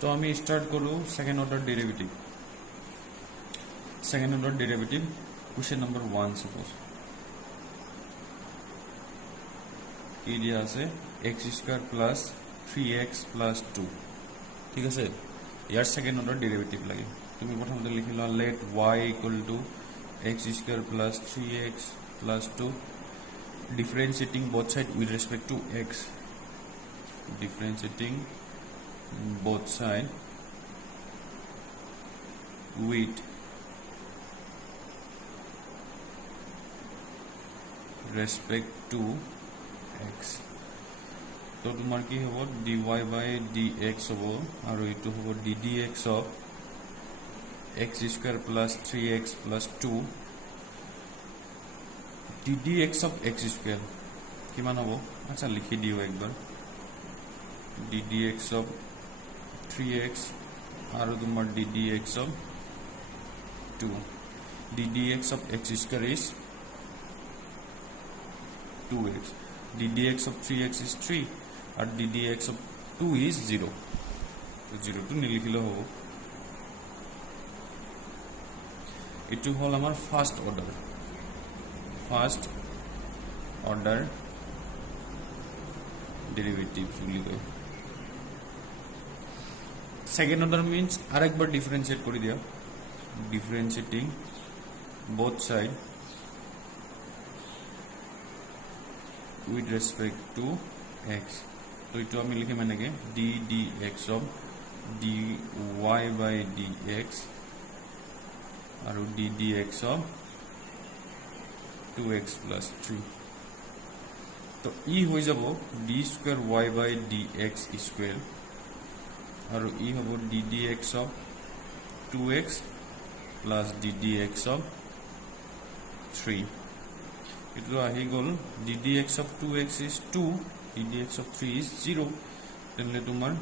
তো আমি স্টার্ট করো second order derivative question number 1 suppose কি দিয়া আছে x² প্লাস 3x প্লাস 2 ঠিক আছে ইয়ার সেকেন্ড অর্ডার ডেরিভেটিভ লাগে তুমি প্রথমতে লিখিলা let y equal to x² plus 3x plus 2 differentiating both side with respect to x differentiating both side with respect to x तो तुम्हार की होबो dy by dx होबो और इटु होबो ddx of x² plus 3x plus 2 ddx of x² किमान होबो अच्छा लिखि दियो एक बार ddx of 3x और तुम्हार ddx of 2 ddx of x² is 2x ddx of 3x is 3 और ddx of 2 is 0 तो 0 to निलिखिलो हो इटु हल आमार फर्स्ट ऑर्डर डेरिवेटिव বুলি কয় सेकेंड ऑर्डर मीन्स आरेक बार डिफरेंशिएट करि दिया differentiating both side with respect to x तो इटो आमी लिखे माने के ddx of dy by dx और ddx of 2x plus 3 तो ई हो जाबो d square y by dx square और ई होबो ddx of 2x plus ddx of 3 इटो आही गल ddx of 2x is 2 ddx of 3 is 0 तेनले तुम्हार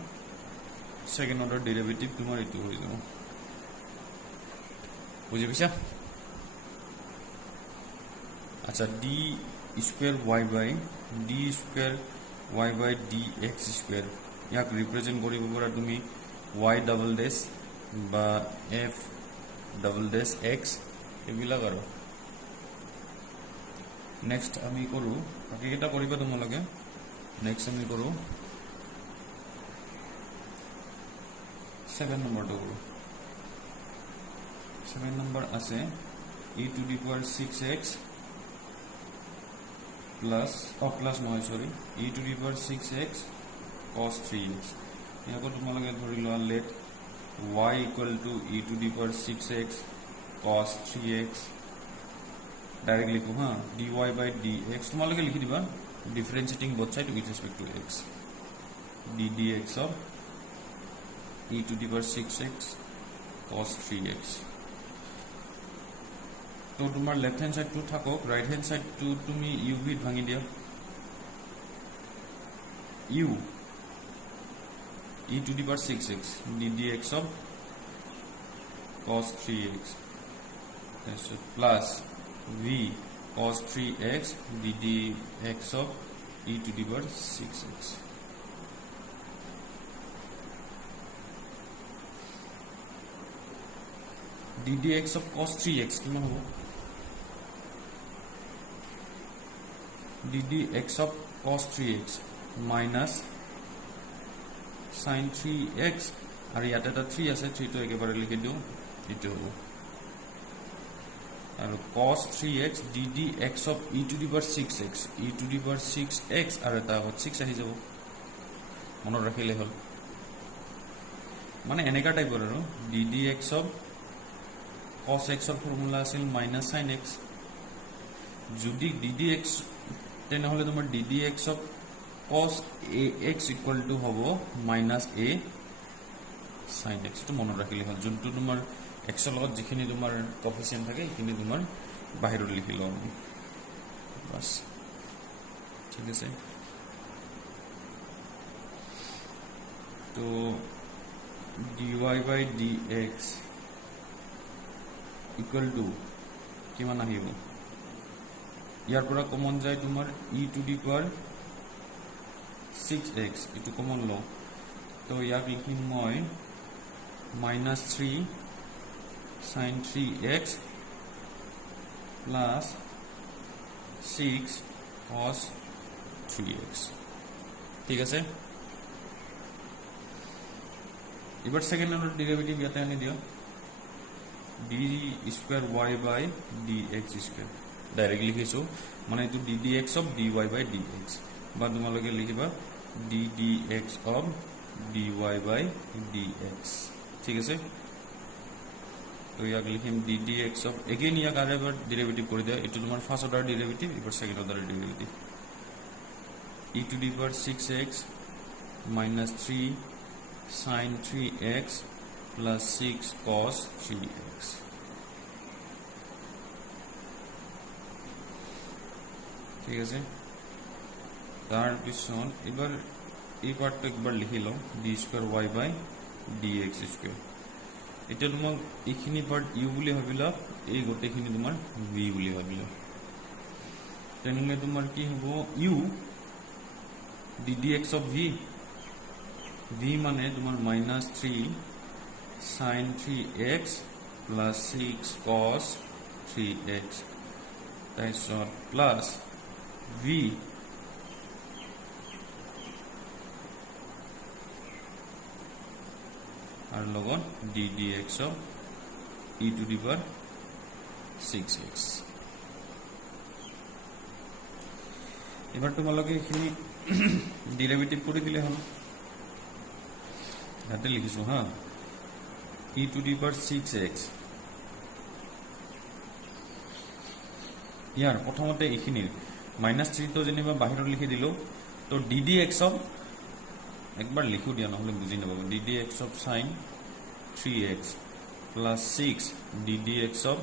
सेकेंड ऑर्डर डेरिवेटिव तुम्हार इटो हो जाबो बुझि पाइছা अच्छा d square y by dx square yak represent करिब पारा तुमी y डबल डैश बा f डबल डैश x एबिला करो नेक्स्ट आमी करू बाकी केटा करिबा तुमलगे नेक्स्ट आमी करू 7 नंबर तो करू 7 नंबर আছে e to the power 6x plus plus নহয় sorry e to the power 6x cos 3x ইয়াকো তুমলগে ধৰি লোৱা let y equal to e to the power 6x cos 3x direct लिखो हाँ dy by dx तुम्हारे लिखि दिबा differentiating both side with respect to x ddx of e to the power 6x cos 3x तो तुम्हार left hand side टू थाको right hand side टू तुमी u भी भांगी दिया u e to the power 6x ddx of cos 3x plus v cos 3x ddx of e to the power 6x ddx of cos 3x किमान हो ddx of cos 3x minus sin 3x और याते ता 3 আছে 3 तो एकेबारे लिखि दिउ इतो हो और cos 3x ddx of e to the power 6x e to the power 6x और এটা 6 আহি যাব মনত ৰাখিলে হল মানে এনেকা টাইপৰ আৰু ddx of cos x और फॉर्मूला আছিল minus sin x যদি ddx তেনে হলে তোমাৰ ddx of cos ax equal to হবো minus a sin x তো মনত ৰাখিলে হল যোনটো তোমাৰ x ৰ লগত যিখিনি তোমাৰ কোএফিচিয়েন্ট থাকে সেইখিনি তোমাৰ বাহিৰত লিখি লও বাস ঠিক আছে তো dy by dx equal to কিমান আহিব ইয়াৰ পৰা কমন যায় তোমাৰ e to the power 6x ইটো কমন লো তো ইয়াক লিখিম মই -3 sin 3x plus 6 cos 3x ঠিক আছে এবার সেকেন্ড অর্ডার ডেরিভেটিভ ইয়াতে আনি দিও d square y by dx square directly লিখিছো মানে এটো ddx of dy by dx বা তোমালোকে লিখিবা ddx of dy by dx ঠিক আছে তো ইয়াক লিখিম ddx of again ইয়াক আরেকবার ডেরিভেটিভ করে দাও এটো তোমার ফার্স্ট অর্ডার ডেরিভেটিভ এবার second order derivative e to the power 6x minus 3 sin 3x plus 6 cos 3x ঠিক আছে তার পিছন এবার এই পার্টটা একবার লিখি লও d স্কয়ার y বাই dx স্কয়ার এটা তোমার এইখিনি পার্ট u বুলি ভাবিলা এই গোটেখিনি তোমার v বুলি ভাবিলা তেনলে তোমার কি হ'ব u ddx of v মানে তোমার -3 sin 3x plus 6 cos 3x তাইছত প্লাস v আর লগত ddx of e to the power 6x এবার তোমালোকে এখানে ডেরিভেটিভ করে দিলে হল হাতে লিখিছো হ্যাঁ e to the power 6x ইয়ার প্রথমতে এখিনির -3 তো যেনিবা বাহিৰত লিখি দিলো তো ddx of একবার লিখো দিয়া নহলে বুঝি নাপাব ddx of sin 3x plus 6 ddx of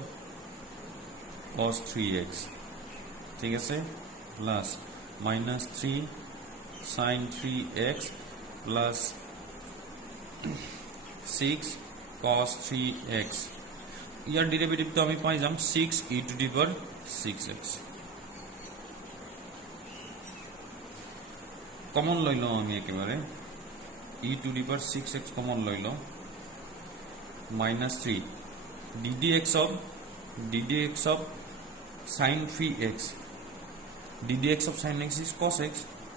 cos 3x ঠিক আছে plus -3 sin 3x plus 6 cos 3x ইয়ার ডেরিভেটিভ তো আমি পাই যাম 6 e to the power 6x common লইলো আমি একেবারে e to the power 6x common লইলো -3 ddx of sin 3x ddx of sin x is cos x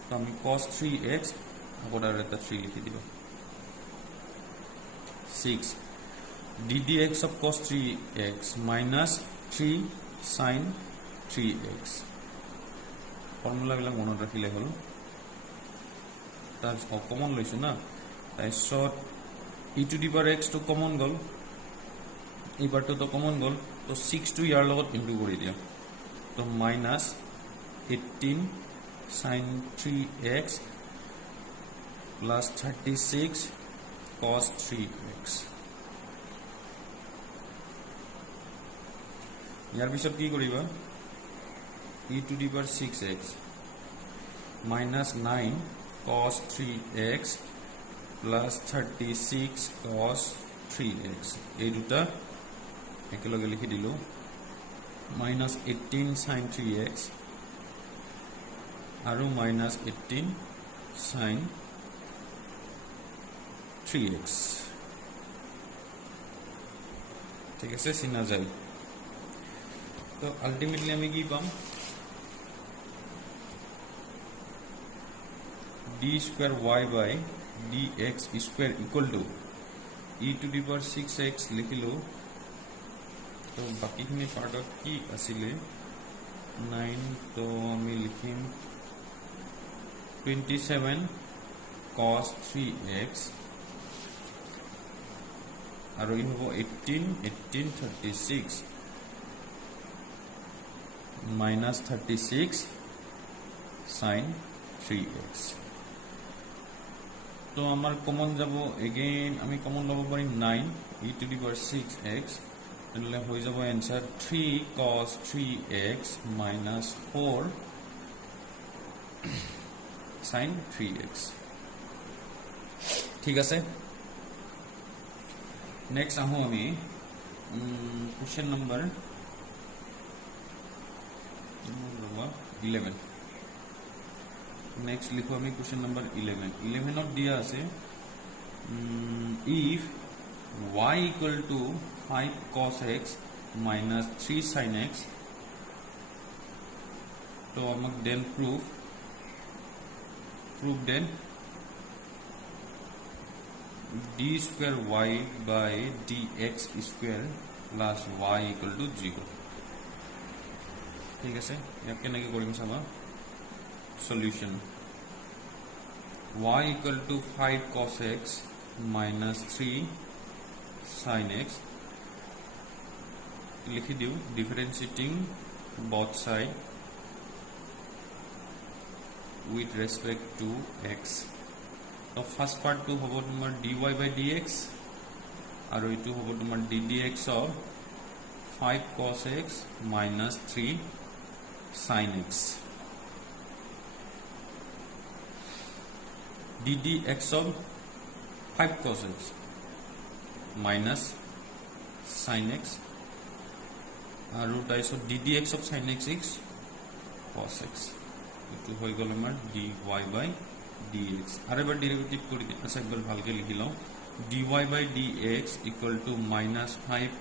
তো আমি cos 3x আগোটার একটা 3 লিখে দিব 6 ddx of cos 3x minus 3 sin 3x formula গুলো মনে রাখিলে হল তার কমন লইছো না তাইছত e to the power x তো কমন গল এবার তো কমন গল তো 6 টু ইয়ার লগত ইনটু কৰি দিয়া তো -18 sin 3x plus 36 cos 3x ইয়াৰ পিছত কি কৰিবা e to the power 6x minus 9 cos 3x plus 36 cos 3x এই দুটা একেলগে লিখি দিলো -18 sin 3x আৰু -18 sin 3x ঠিক আছে চিনা যায় তো আলটিমেটলি আমি কি পাম d square y by dx square equal to e to the power 6x লিখিলো তো বাকিখিনি পার্টত কি আছিলে 9 তো আমি লিখিম 27 cos 3x আৰু ই হ'ব 18 36 minus 36 sin 3x তো আমার কমন যাব এগেইন আমি কমন লব পারি 9 e to the power 6x তাহলে হয়ে যাব answer 3 cos 3x minus 4 sin 3x ঠিক আছে নেক্সট আহো আমি কোশ্চেন নাম্বার 11 নেক্সট লিখো আমি কোশ্চেন নাম্বার 11 11 অফ দিয়া আছে if y equal to 5 cos x minus 3 sin x, तो আমাক then prove then d square y by dx square plus y equal to 0. ঠিক আছে, ইয়াক কেনেকৈ কৰিম চাবা। Solution y equal to 5 cos x minus 3 sin x, লিখি দিও differentiating both side with respect to x. तो फर्स्ट पार्ट तो होबो तुमार dy by dx और इटु होबो तुमार ddx of 5 cos x minus 3 sin x. ddx of 5 cos x minus sin x और टाइस of ddx of sin x is cos x. इटु होय गल आमार dy by dx और एबार डेरिवेटिव करि दिया। अच्छा एकबार ভালকে লিখি লও dy by dx equal to minus 5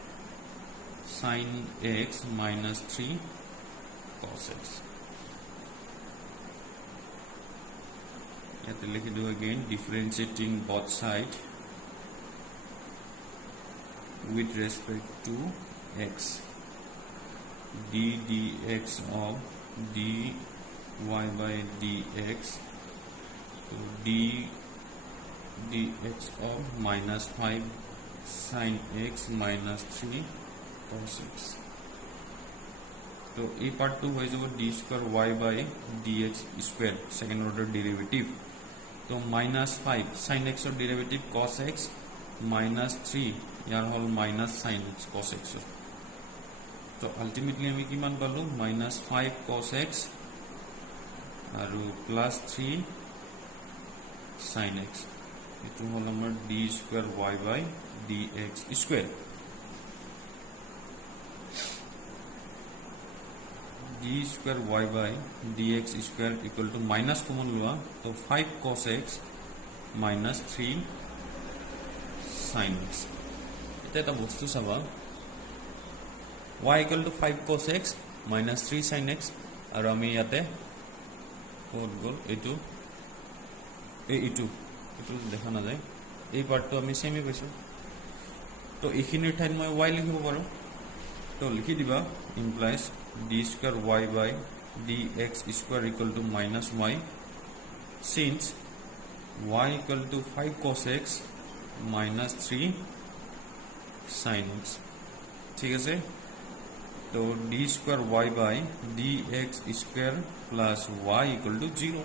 sin x minus 3 cos x. याते लिखि दो again differentiating both side with respect to x. ddx of dy by dx, so dx of minus 5 sin x minus 3 cos x. तो ये part तो हो जाएगा d square y by dx square second order derivative. तो minus 5 sin x और derivative cos x minus 3 यार whole minus sin x cos x. तो ultimately हमें की मान पालो minus 5 cos x और plus 3 sin x. इटू होल हमर d square y by dx square. d square y by dx square equal to minus common लुआ तो 5 cos x minus 3 sin x. इतना बस्तु सवा y equal to 5 cos x minus 3 sin x और हमें याते और गोल इटू देखा ना जाए ये पार्ट तो हमें सेम ही पैसो. तो इखिनि ठाइन मैं y लिखिब पारो तो लिखि दिबा implies d square y by dx square equal to minus y since y equal to 5 cos x minus 3 sin x. ठीक है, तो d square y by dx square plus y equal to 0.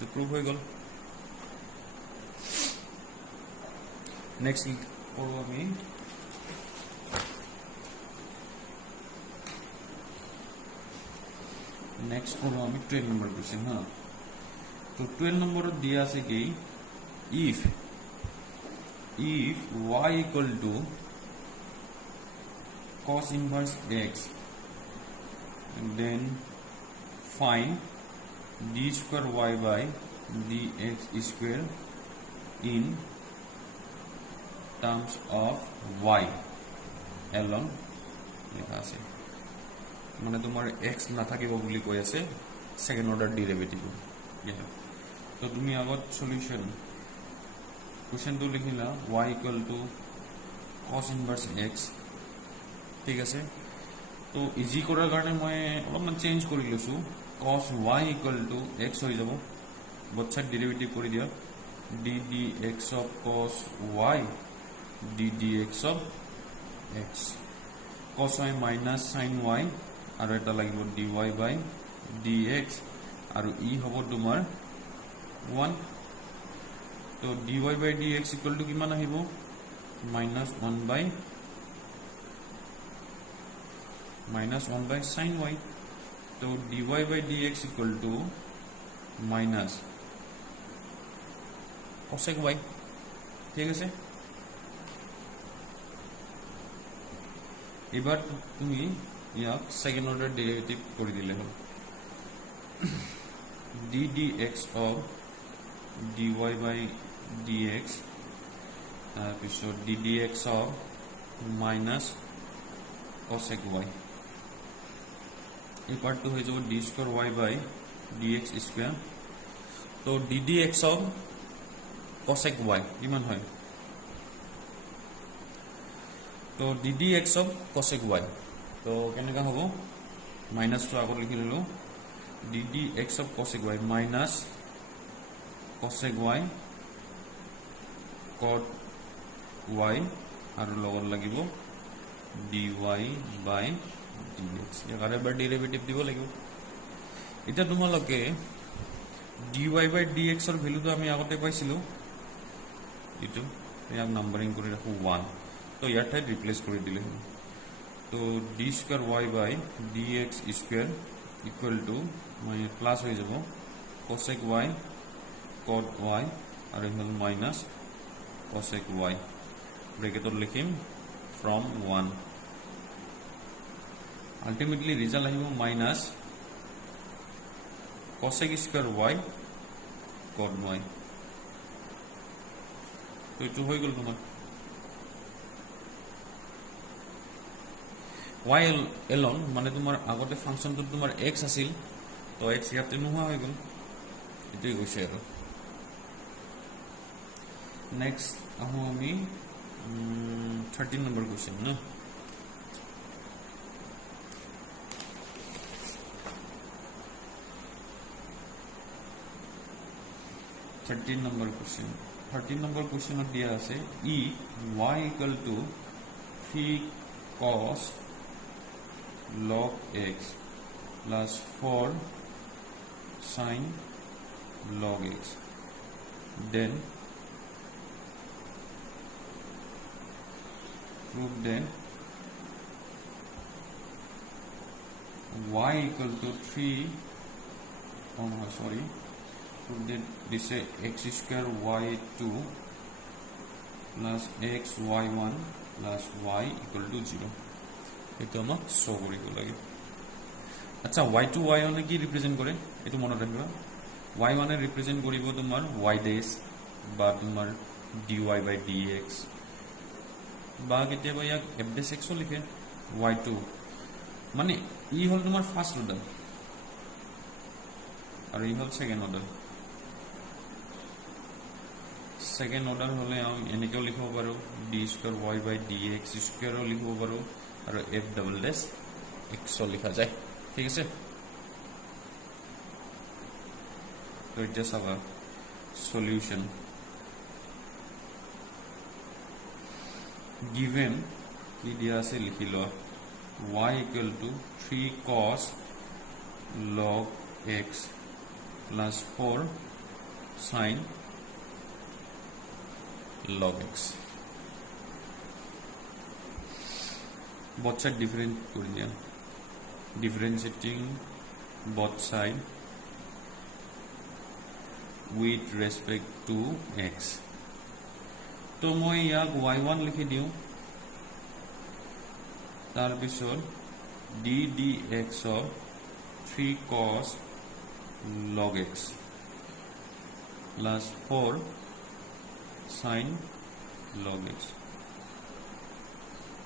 तो proof हो गल. Next पढ़ो हमें next पढ़ो हमें 12 नंबर क्वेश्चन. हाँ, तो 12 नंबर दिया से कि if y equal to cos inverse x then find d square y by dx square in terms of y along लिखा আছে মানে তোমার x না থাকিব বুলি কৈ আছে সেকেন্ড অর্ডার ডেরিভেটিভ. তো তুমি আগত সলিউশন क्वेश्चन तो लिखिला y equal to cos inverse x. ঠিক আছে, তো ইজি কৰাৰ কাৰণে মই অলপমান চেঞ্জ কৰি লৈছো. cos y equal to x হৈ যাব, both side derivative কৰি দিয়া ddx of cos y ddx of x. cos y minus sin y আৰু এটা লাগিব dy by dx আৰু ই হ'ব তোমাৰ 1. तो dy by dx equal to किमान আহিব minus 1 by sin y. तो dy by dx equal to minus cosec y. ठीक है, এবার তুমি ইয়াক সেকেন্ড অর্ডার ডেরিভেটিভ করে দিলে হল ddx of dy by dx তাৰপিছত ddx of minus cosec y এই পার্টটো হৈ যাব d square y by dx square তো ddx of cosec y কিমান হয় তো ddx of cosec y তো কেনেকা হ'ব মাইনাস তো আগত লিখি ললো ddx of cosec y minus cosec y cot y আৰু লগত লাগিব dy by dx ইয়াৰে বাৰ ডেৰিভেটিভ দিব লাগিব এটা তোমালোকে dy by dx ৰ ভ্যালুটো আমি আগতে পাইছিলো এটো ইয়াক নাম্বাৰিং কৰি ৰাখো 1 তো ইয়াৰ ঠাইত ৰিপ্লেস কৰি দিলে হ'ব তো d square y by dx square equal to মানে প্লাস হৈ যাব cosec y cot y আৰু হল মাইনাস cosec y ব্ৰেকেটত লিখিম from 1 ultimately result আহিব minus cosec square y cot y তো এটো হৈ গল তোমাৰ y alone মানে তোমাৰ আগতে ফাংশনটো তোমাৰ x আছিল তো x ইয়াতে নোহোৱা হৈ গল এটোই গৈছে আৰু নেক্সট আহো আমি 13 number question no 13 number question 13 number question of dia ase e y equal to 3 cos log x plus 4 sin log x then prove then y equal to 3 oh no sorry prove that this is x square y2 plus x y1 plus y equal to 0 এটো আমাক শো কৰিব লাগে আচ্ছা y2 y1 কি represent কৰে এটো মনত ৰাখিবা y1 এ ৰিপ্ৰেজেন্ট কৰিব তোমাৰ y dash বা তোমাৰ dy by dx বা কেতিয়াবা ইয়াক f dash x লিখে y2 মানে ই হল তোমাৰ ফাৰ্স্ট অৰ্ডাৰ আৰ ই হল সেকেন্ড অৰ্ডাৰ সেকেন্ড অৰ্ডাৰ হলে আমি এনেকেও লিখব পাৰো d square y by dx square লিখব পাৰো আৰু f double dash x লিখা যায় ঠিক আছে তো এটা সাবা সলিউশন given কি দিয়া আছে লিখিলো y equal to 3 cos log x plus 4 sin log x both side different করে দিয়া differentiating both side with respect to x তো মই ইয়াক y1 লিখি দিও তার পিছত d dx of 3 cos log x plus 4 sin log x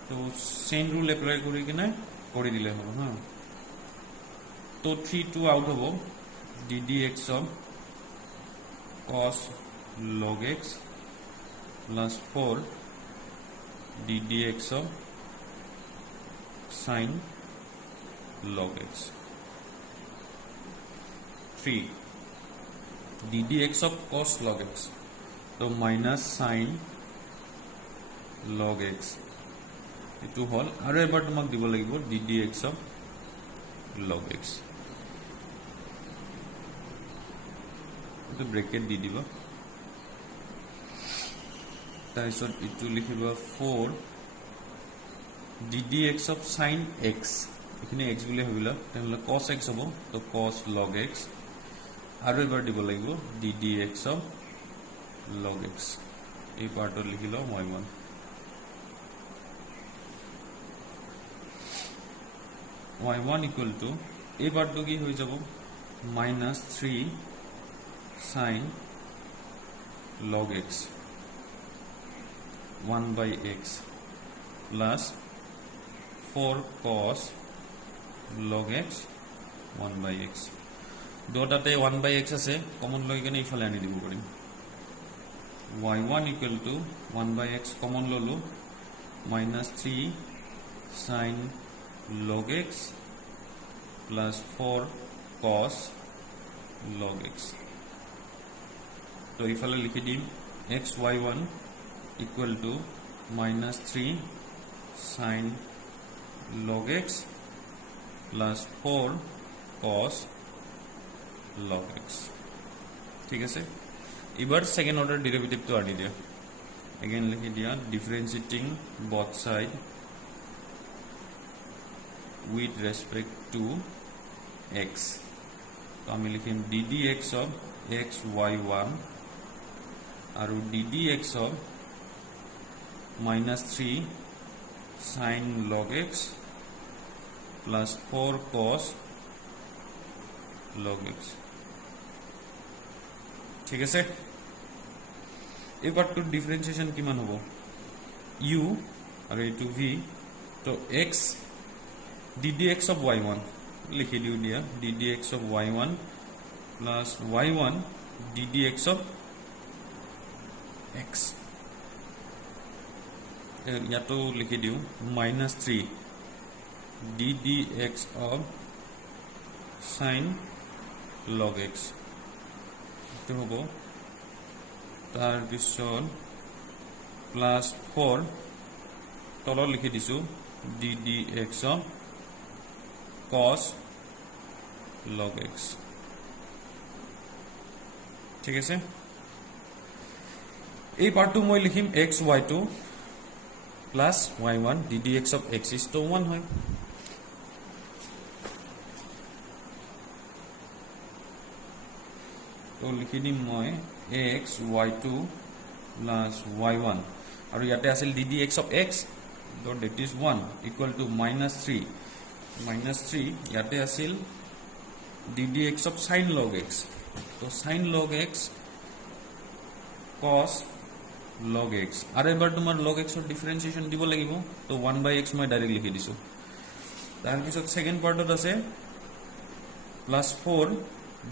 তো সেম রুল এপ্লাই করি কিনা করে দিলে হবে হ্যাঁ তো 3 2 আউট হবো d dx of cos log x plus 4 d dx of sin log x 3 d dx of cos log x तो minus sin log x এটো হল আৰু এবাৰ তোমাক দিব লাগিব d dx of log x তো ব্ৰেকেট দি দিবা তাৰপিছত এটো লিখিবা 4 d dx of sin x এখানে x বুলি হবিলা তেনলে cos x হ'ব তো cos log x আৰু এবাৰ দিব লাগিব d dx of log x এই পাৰ্টত লিখিলো y1 y1 equal to এই পার্টটো কি হৈ যাব minus 3 sin log x 1 by x plus 4 cos log x 1 by x দুটাতে 1 by x আছে কমন লৈ কেনে ইফালে আনি দিব পাৰিম y1 equal to 1 by x common lolo minus 3 sin log x plus 4 cos log x. So if I likhi dim x y1 equal to minus 3 sin log x plus 4 cos log x. ठीक है से E bar second order derivative तो आनी दिया again लिखी दिया differentiating both side with respect to x तो हम लिखिम ddx of x y1 और ddx of minus 3 sin log x plus 4 cos log x ठीक है से এই পার্টটো ডিফারেন্সিয়েশন কিমান হ'ব u আৰু এটো v তো x ddx of y1 লিখি দিও দিয়া ddx of y1 plus y1 ddx of x ইয়াতো লিখি দিও minus 3 ddx of sin log x তো হ'ব तार पिछन प्लस 4 तल लिखि दिसु ddx cos log x ठीक है এই পার্টটো মই লিখিম x y2 plus y1 ddx of x is to 1 হয় तो लिखि दिम মই x y2 plus y1 और याते आसिल ddx of x so that is 1 equal to minus 3 याते आसिल ddx of sin log x तो sin log x cos log x और एबार तुमार log x और डिफरेंशिएशन दिबो লাগিব तो 1 by x मैं डायरेक्ट लिखि दिसु तार पिছত सेकेंड पार्टत আছে plus 4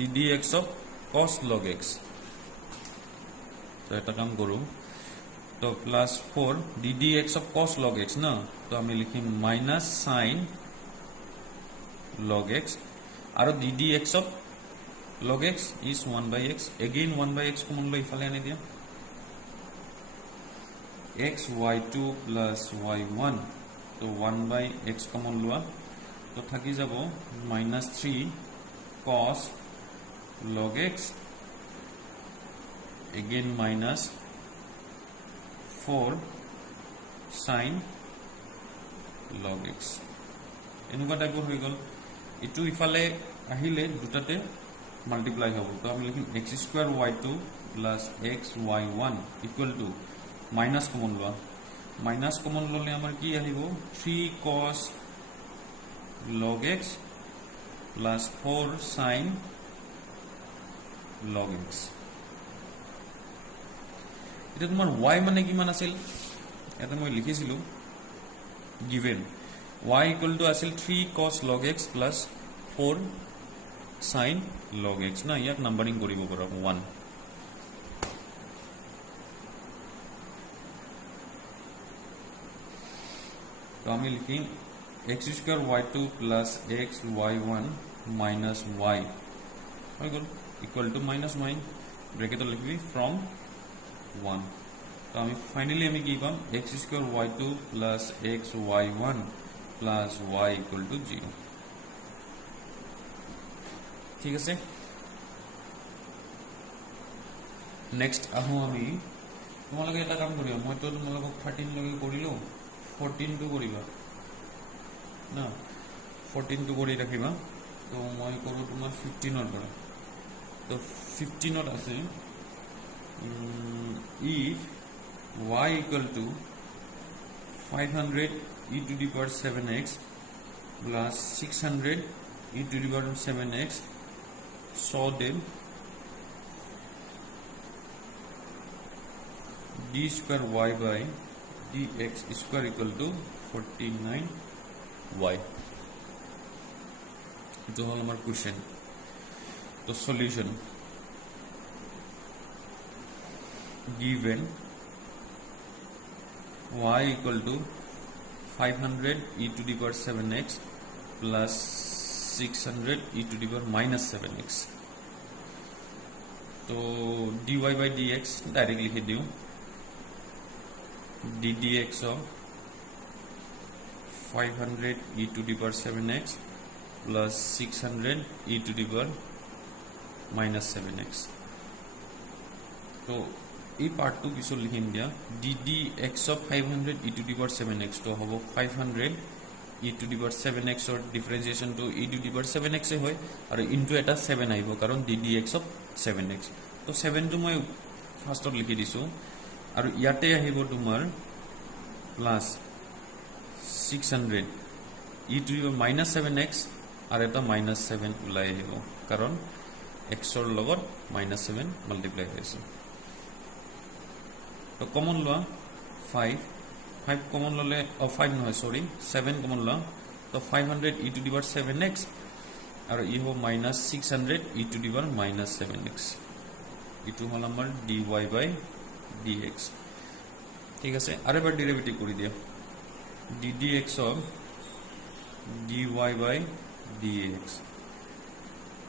ddx of cos log x तो এটা কাম কৰো तो plus 4 ddx of cos log x ना तो আমি লিখিম minus sin log x আৰু ddx of log x is 1 by x again 1 by x common লৈ ইফালে আনি দিয়া x y2 plus y1 तो 1 by x কমন লোৱা তো থাকি যাব minus 3 cos log x again minus 4 sin log x এনেকুৱা টাইপৰ হৈ গল ইটো ইফালে আহিলে দুটাতে মাল্টিপ্লাই হ'ব তো আমি লিখিম x square y2 plus x y1 equal to minus common ললে আমাৰ কি আহিব 3 cos log x plus 4 sin log x এটা তোমার y মানে কিমান আছিল এটা মই লিখিছিলো given y equal to আছিল 3 cos log x plus 4 sin log x না ইয়াক নাম্বারিং কৰিব পৰা 1 তো আমি লিখিম x square y2 plus x y1 minus y হৈ গল equal to minus y ব্র্যাকেটত লিখবি from 1 तो আমি ফাইনালি আমি কি পাম x square y2 plus x y1 plus y equal to 0 ঠিক আছে নেক্সট আহো আমি তোমালোকে এটা কাম কৰিবা মই তো তোমালোকক 13 লগে কৰিলো 14 টু কৰিবা না 14 টু কৰি ৰাখিবা তো মই কৰো তোমাৰ 15 ৰ পৰা তো 15 ত আছে if y equal to 500 e to the power 7x plus 600 e to the power 7x so then d square y by dx square equal to 49y. This is our question. So solution, given y equal to 500 e to the power 7x plus 600 e to the power minus 7x. So dy by dx directly लिख दियो, ddx of 500 e to the power 7x plus 600 e to the power minus 7x. तो এই পার্টটো কিছু লিখিম দিয়া, ddx of 500 e to the power 7x তো হব 500 e to the power 7x or differentiation to e to the power 7x এ হয় আর into এটা 7 আইব কারণ ddx of 7x. তো 7 টো মই ফার্স্টত লিখি দিছো আৰু ইয়াতে আহিব তোমাৰ plus 600 e to the power minus 7x আর এটা minus 7 ওলাই আহিব কারণ x এর লগত minus 7 মাল্টিপ্লাই হৈছে. তো কমন লওয়া 5 কমন ললে 5 নহয় সরি 7 কমন লওয়া তো 500 e to the power 7x আর ই হব minus 600 e to the power minus 7x. ইটো হল আমার dy by dx. ঠিক আছে, আরেকবার ডেরিভেটিভ করে দিয়া, ddx of dy by dx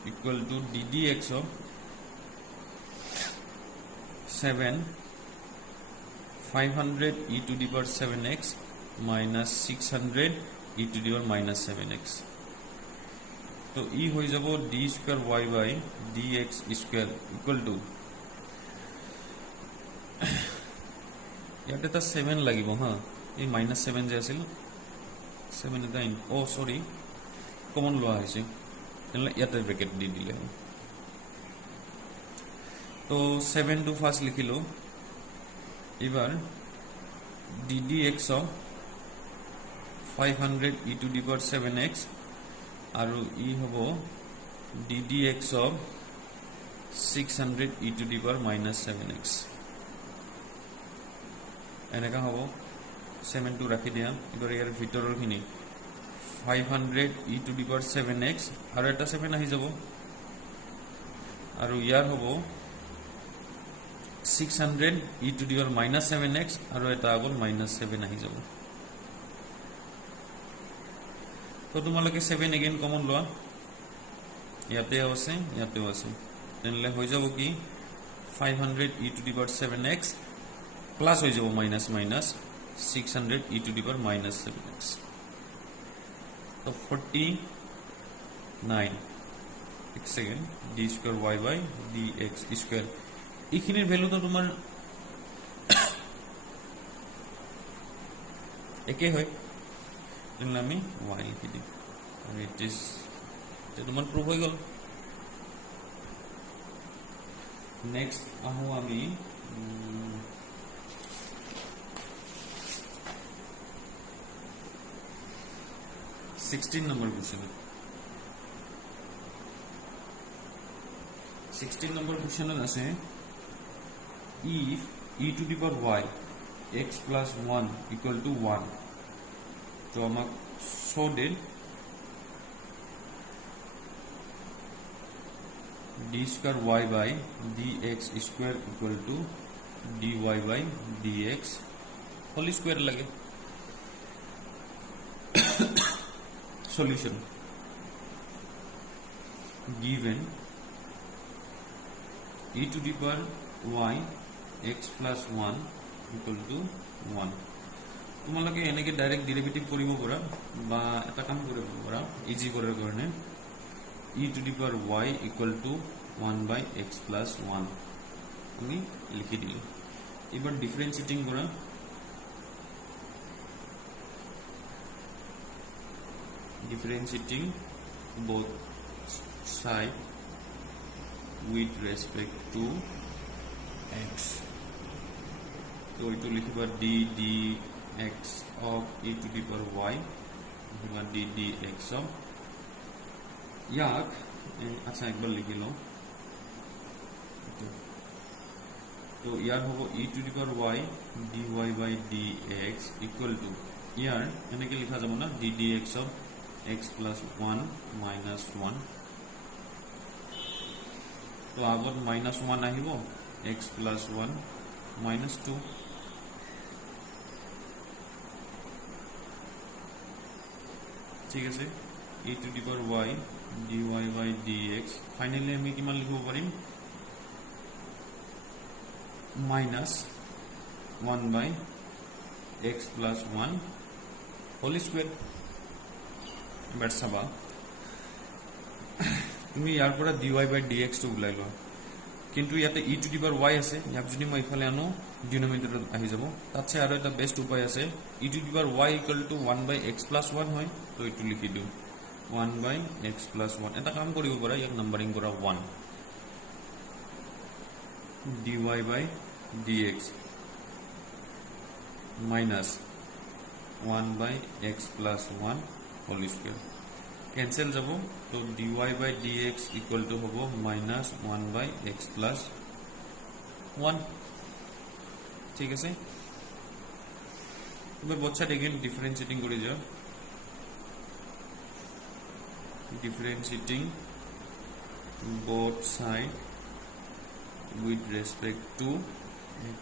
equal to ddx of 7 500 e to the power 7x minus 600 e to the power minus 7x. तो ई हो যাব d square y by dx square equal to ইয়াতে তা 7 লাগিব হা, এই minus 7 যে আছিল 7 এটা ও সরি কমন লওয়া হয়েছে তাহলে ইয়াতে ব্র্যাকেট দি দিলে হবে. তো 7 টু ফার্স্ট লিখিলো, এবার ddx of 500 e to the power 7x আৰু ই হ'ব ddx of 600 e to the power minus 7x. এনেকা হ'ব 7 টু ৰাখি দিয়া, এবাৰ ইয়াৰ ভিতৰৰ খিনি 500 e to the power 7x আৰু এটা 7 আহি যাব আৰু ইয়াৰ হ'ব 600 e to the power minus 7x আৰু এটা আগল minus 7 আহি যাব. তো তোমালোকে 7 এগেইন কমন লোৱা, ইয়াতে আছে ইয়াতেও আছে, তেনলে হৈ যাব কি 500 e to the power 7x plus হৈ যাব minus minus 600 e to the power minus 7x. তো 49 এক second d square y by dx square. এইখিনির ভ্যালু তো তোমার একে হয়, তাহলে আমি y লিখি দিই আর ইট ইজ তোমার প্রুফ হয়ে গেল. নেক্সট আহো আমি 16 নম্বর কোশ্চেন. 16 নম্বর কোশ্চেন আছে if e to the power y x plus 1 equal to 1. তো আমাক শো দিল d square y by dx square equal to dy by dx whole square লাগে. Solution, given e to the power y x plus 1 equal to 1. তোমালোকে এনেকে direct derivative কৰিব পাৰা বা এটা কাম কৰিব পাৰা ইজি কৰাৰ কাৰণে e to the power y equal to 1 by x plus 1 আমি লিখি দিলো. এবার ডিফারেন্সিয়েটিং কৰা, differentiating both side with respect to x. So it will लिखिबा d dx of e to the power y लिखिबा d dx of ইয়াক আচ্ছা একবার লিখি লও. তো তো ইয়াৰ হ'ব e to the power y dy by dx equal to ইয়াৰ এনেকৈ লিখা যাব না ddx of x plus 1 minus 1 তো আগত minus 1 আহিব x plus 1 minus 2 ঠিক আছে e to the power y dy by dx finally আমি কিমান লিখিব পাৰিম minus 1 by x plus 1 whole square এবাৰ চাবা তুমি ইয়াৰ পৰা dy by dx টো উলাই লোৱা কিন্তু ইয়াতে e to the power y আছে ইয়াক যদি মই ইফালে আনো ডিনোমিনেটৰত আহি যাব তাতছে আৰু এটা বেষ্ট উপায় আছে e to the power y equal to 1 by x plus 1 হয় তো এটো লিখি দিও 1 by x plus 1 এটা কাম কৰিব পৰা ইয়াক নাম্বাৰিং কৰা 1 dy by dx minus 1 by x plus 1 whole square cancel jabo to dy by dx equal to hobo minus 1 by x plus 1 ঠিক আছে তুমি বচ্চা again differentiating করে যাও differentiating both side with respect to x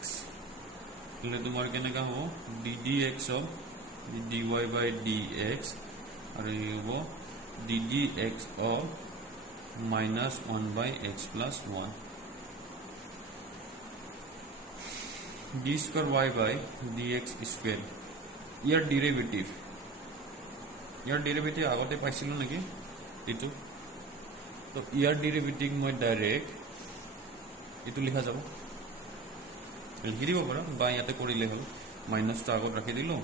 એટલે তোমার কেনেকা হবো ddx of dy by dx আর এই হবো ddx of minus 1 by x plus 1 d square y by dx square year derivative আগতে পাইছিল নাকি এটো তো ইয়ার ডেরিভেটিভ মই ডাইরেক্ট এটো লিখা যাব লিখি দিব পাৰা বা ইয়াতে কৰিলে হল মাইনাসটো আগত ৰাখি দিলো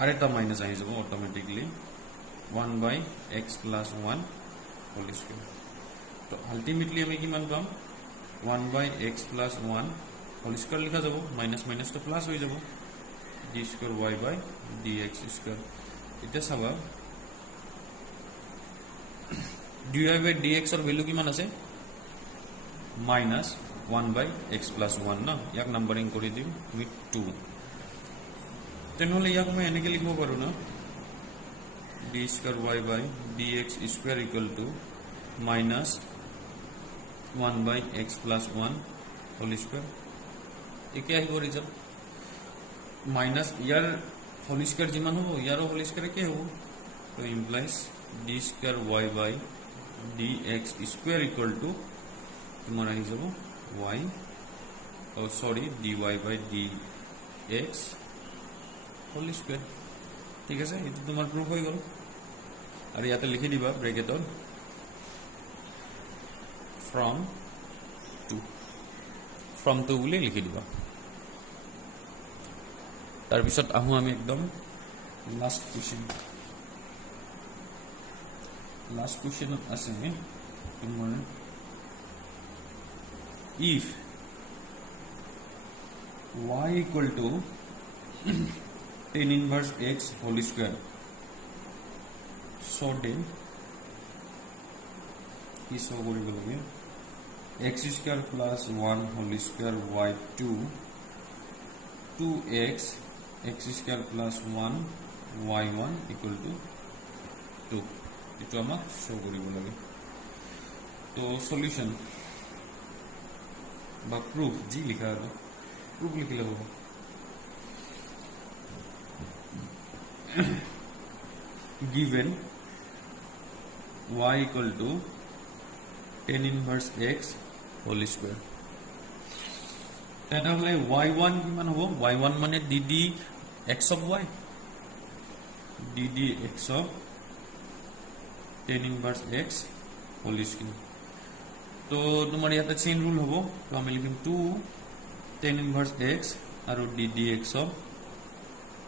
আৰু এটা মাইনাস আহি যাব automatically 1 by x plus 1 whole square তো আলটিমেটলি আমি কিমান পাম 1 by x plus 1 whole square লিখা যাব মাইনাস মাইনাস তো প্লাস হৈ যাব d square y by dx square এটা চাবা dy by dx এর ভ্যালু কিমান আছে minus 1 by x plus 1 না ইয়াক নাম্বারিং কৰি দিম with 2 তেনেহলে ইয়াক মই এনেকৈ লিখিব পাৰো না d square y by dx square equal to minus 1 by x plus 1 whole square একে আহি পৰি যাব minus ইয়াৰ whole square যিমান হ'ব ইয়াৰো whole square কে হ'ব তো implies d square y by dx square equal to তোমার আহি যাব y dy by dx whole square ঠিক আছে এটো তোমার প্রুফ হৈ গল আর ইয়াতে লিখি দিবা ব্র্যাকেটত from 2 বুলি লিখি দিবা তার পিছত আহু আমি একদম লাস্ট কোশ্চেন আছে তোমার if y equal to tan inverse x whole square so then is so koribo lage x square plus 1 whole square y 2x x square plus 1 y1 equal to 2 eto amak show koribo lage to solution বা proof G লিখা হবে proof লিখলে হবে given y equal to tan inverse x whole square তাহলে y1 কিমান হ'ব y1 মানে dd x of y dd x of tan inverse x whole square তো তোমার ইয়াতে চেইন রুল হবো তো আমি লিখিম 2 tan inverse x are ddx of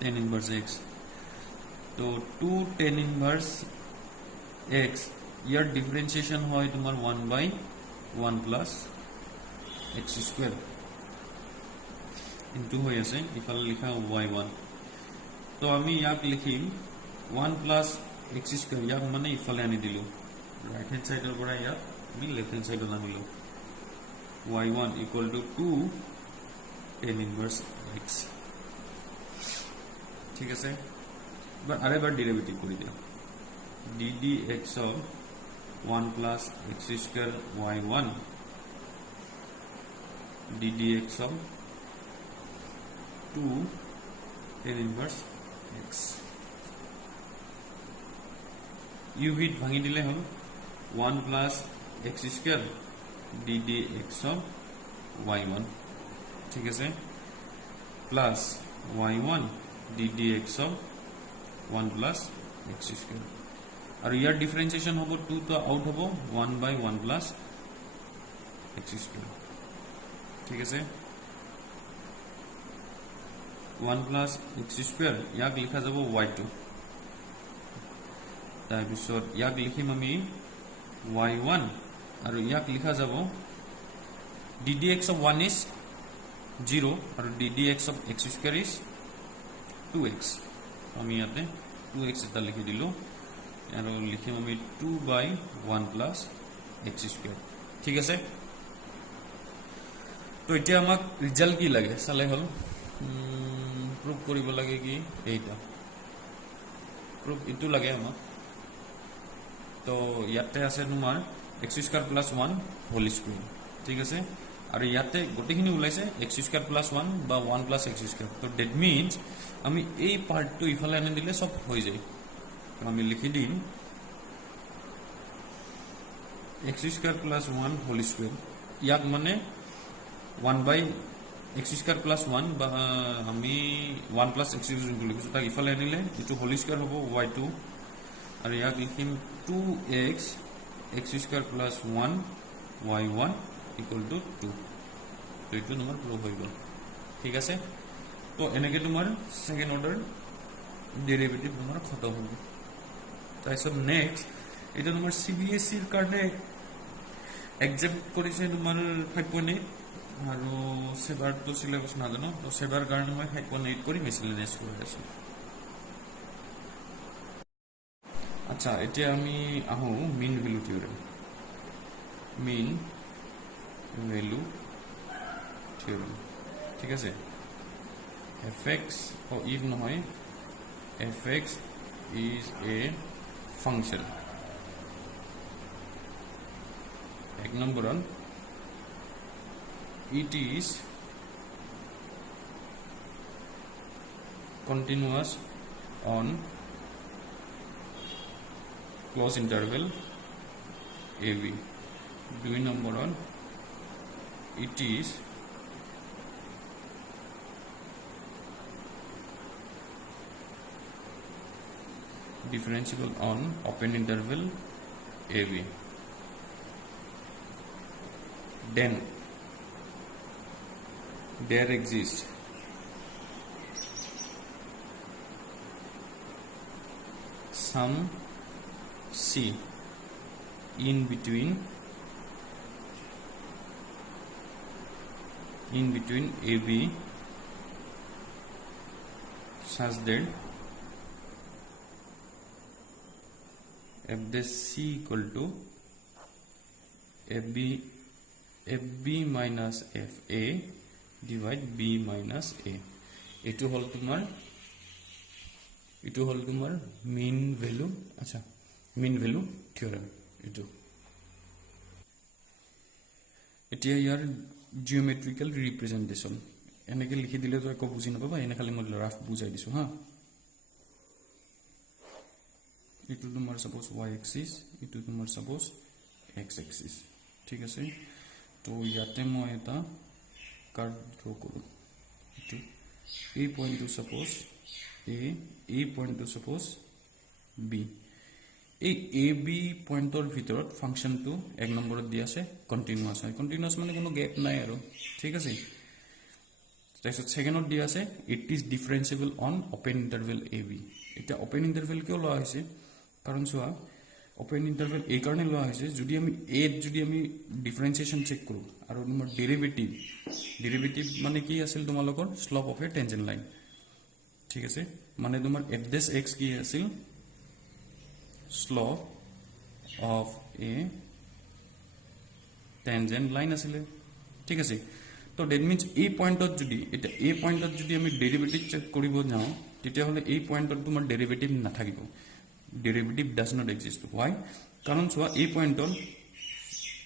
tan inverse x তো 2 tan inverse x ইয়ার ডিফারেন্সিয়েশন হয় তোমার 1 by 1 plus x square into হয়ে আছে ইফালে লিখা y1 তো আমি ইয়াক লিখিম 1 plus x square ইয়াক মানে ইফালে আনি দিলো রাইট হ্যান্ড সাইডের পৰা ইয়াক আমি লেফট হ্যান্ড সাইডে আনিলো y1 equal to 2 tan inverse x ঠিক আছে এবার আরেকবার ডেরিভেটিভ করে দিও ddx of 1 plus x square y1 ddx of 2 tan inverse x u hit ভাঙি দিলে হল 1 plus x square ddx of y1 ঠিক আছে plus y1 ddx of 1 plus x square और यार डिफरेंशिएशन होबो 2 तो आउट होबो 1 by 1 plus x square ठीक আছে 1 plus x square याक लिखा जाबो y2 तार बिसोर याक लिखिम আমি y1 और याक लिखा जाबो ddx of 1 is 0 और ddx of x square is 2x আমি ইয়াতে 2x এটা লিখি দিলো আৰু লিখিম আমি 2 by 1 plus x square ঠিক আছে তো এতিয়া আমাক ৰিজাল্ট কি লাগে চালে হল প্ৰুফ কৰিব লাগে কি এইটা প্ৰুফ ইটো লাগে আমাক তো ইয়াতে আছে তোমাৰ x square plus 1 whole square ঠিক আছে আৰু ইয়াতে গটেখিনি ওলাইছে x square plus 1 বা 1 plus x square তো দ্যাট মিন্স আমি এই পার্টটো ইফালে আনি দিলে সব হৈ যায় আমি লিখি দিম x square plus 1 whole square ইয়াক মানে 1 by x square plus 1 বা আমি 1 plus x square যোনটো লিখিছো তাক ইফালে আনিলে এটো whole square হ'ব y2 আৰু ইয়াক লিখিম 2x x square plus 1 y1 equal to 2 তো এটো নম্বৰ প্ৰুফ হৈ গল ঠিক আছে তো এনেকে তোমাৰ সেকেন্ড অৰ্ডাৰ ডেৰিভেটিভ তোমাৰ খতম হ'ব তাইসব নেক্সট এটা তোমাৰ সিবিএসই এৰ কাৰণে এক্সাম কৰিছে তোমাৰ 5.8 আৰু সেবাৰ তো সিলেবাস না জানো তো সেবাৰ কাৰণে মই 5.8 কৰি মিসেলেনিয়াস কৰি আছো আচ্ছা এতিয়া আমি আহো mean value theorem mean value theorem ঠিক আছে fx or if নহয় fx is a function এক number on it is continuous on close interval ab 2 number on it is differentiable on open interval ab then there exists some c in between ab such that f dash c equal to fb minus fa divide b minus a এটো হল তোমার mean value আচ্ছা mean value theorem এটো এতিয়া ইয়াৰ geometrical representation এনেকে লিখি দিলে তো একো বুঝি নাপাবা এনে খালি মই রাফ বুঝাই দিছো হা इटू तुम्हार सपोज y एक्सिस इटू तुम्हार सपोज x एक्सिस ठीक আছে তো ইয়াতে মই এটা কার্ভ ড্র করব ইটু এই পয়েন্ট সপোজ এই পয়েন্ট সপোজ b এই a b পয়েন্টৰ ভিতৰত ফাংশনটো এক নম্বৰত দি আছে কন্টিনিউয়াস হয় কন্টিনিউয়াস মানে কোনো গ্যাপ নাই আৰু ঠিক আছে তাৰপিছত সেকেন্ডত দি আছে it is differentiable on open interval ab এটা ওপেন ইন্টাৰভেল কিয় লোৱা হৈছে কাৰণ চোৱা ওপেন ইন্টাৰভেল এই কাৰণে লোৱা হৈছে যদি আমি a যদি আমি ডিফাৰেন্সিয়েশন চেক কৰো আৰু তোমাৰ ডেৰিভেটিভ মানে কি আছিল তোমালোকৰ slope of A tangent line ঠিক আছে মানে তোমাৰ f dash x কি আছিল slope of a tangent line আসলে ঠিক আছে তো তো ডেট মিন্স এই পয়েন্টত যদি এটা এই পয়েন্টত যদি আমি ডেরিভেটিভ চেক কৰিব যাওঁ তেতিয়াহ'লে এই পয়েন্টত তোমাৰ ডেৰিভেটিভ নাথাকিব ডেৰিভেটিভ ডাজ নট এক্সিষ্ট হোৱাই কাৰণ চোৱা এই পয়েন্টত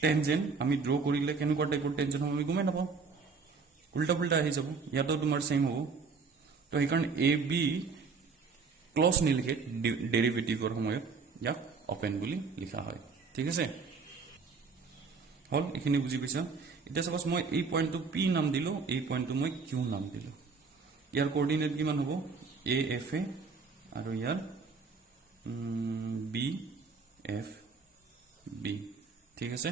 টেনজেন্ট আমি ড্ৰ কৰিলে কেনেকুৱা টাইপৰ টেনজেন্ট হ'ব আমি গমেই নাপাওঁ উল্টা পুল্টা আহি যাব ইয়াতো তোমাৰ সেম হ'ব তো সেইকাৰণে এ বি ক্লজ নিলিখে ডেৰিভেটিভৰ সময়ত ইয়াক ওপেন বুলি লিখা হয় ঠিক আছে হল এখিনি বুজি পাইছা এটা সাপোজ মই এই পয়েন্টটো পি নাম দিলো এই পয়েন্টটো মই কিউ নাম দিলো ইয়াৰ কোঅৰ্ডিনেট কিমান হ'ব এ এফ এ আৰু ইয়াৰ বি এফ বি ঠিক আছে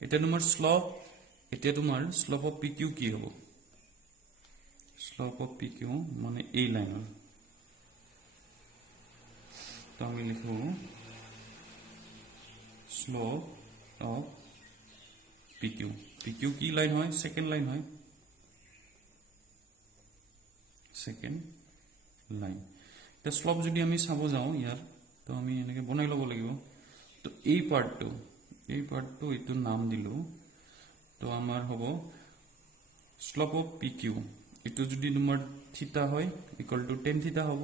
এটা তোমাৰ স্লোপ এটা তোমাৰ স্লোপ অফ পি কিউ কি হ'ব স্লোপ অফ পি কিউ মানে এই লাইনৰ তো আমি লিখো স্লোপ অফ PQ PQ কি লাইন হয় সেকেন্ড লাইন হয় সেকেন্ড লাইন তো স্লোপ যদি আমি চাব যাও ইয়াৰ তো আমি এনেকে বনাই লব লাগিব তো এই পাৰ্টটো এটো নাম দিলো তো আমাৰ হ'ব স্লোপ অফ PQ এটো যদি তোমাৰ থিটা হয় ইকুয়াল টু tan থিটা হ'ব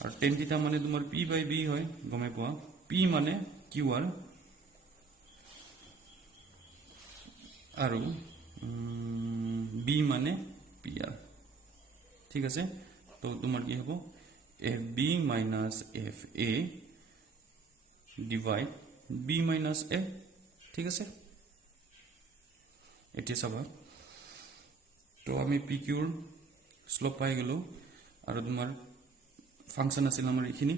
আৰু tan থিটা মানে তোমাৰ p/b হয় গমে পোৱা p মানে qr আৰু বি মানে pr ঠিক আছে তো তোমাৰ কি হ'ব fb - fa divide b - a ঠিক আছে এতিয়া চাবা তো আমি pq ৰ স্লোপ পাই গলো আৰু তোমাৰ ফাংশন আছিল আমাৰ এখিনি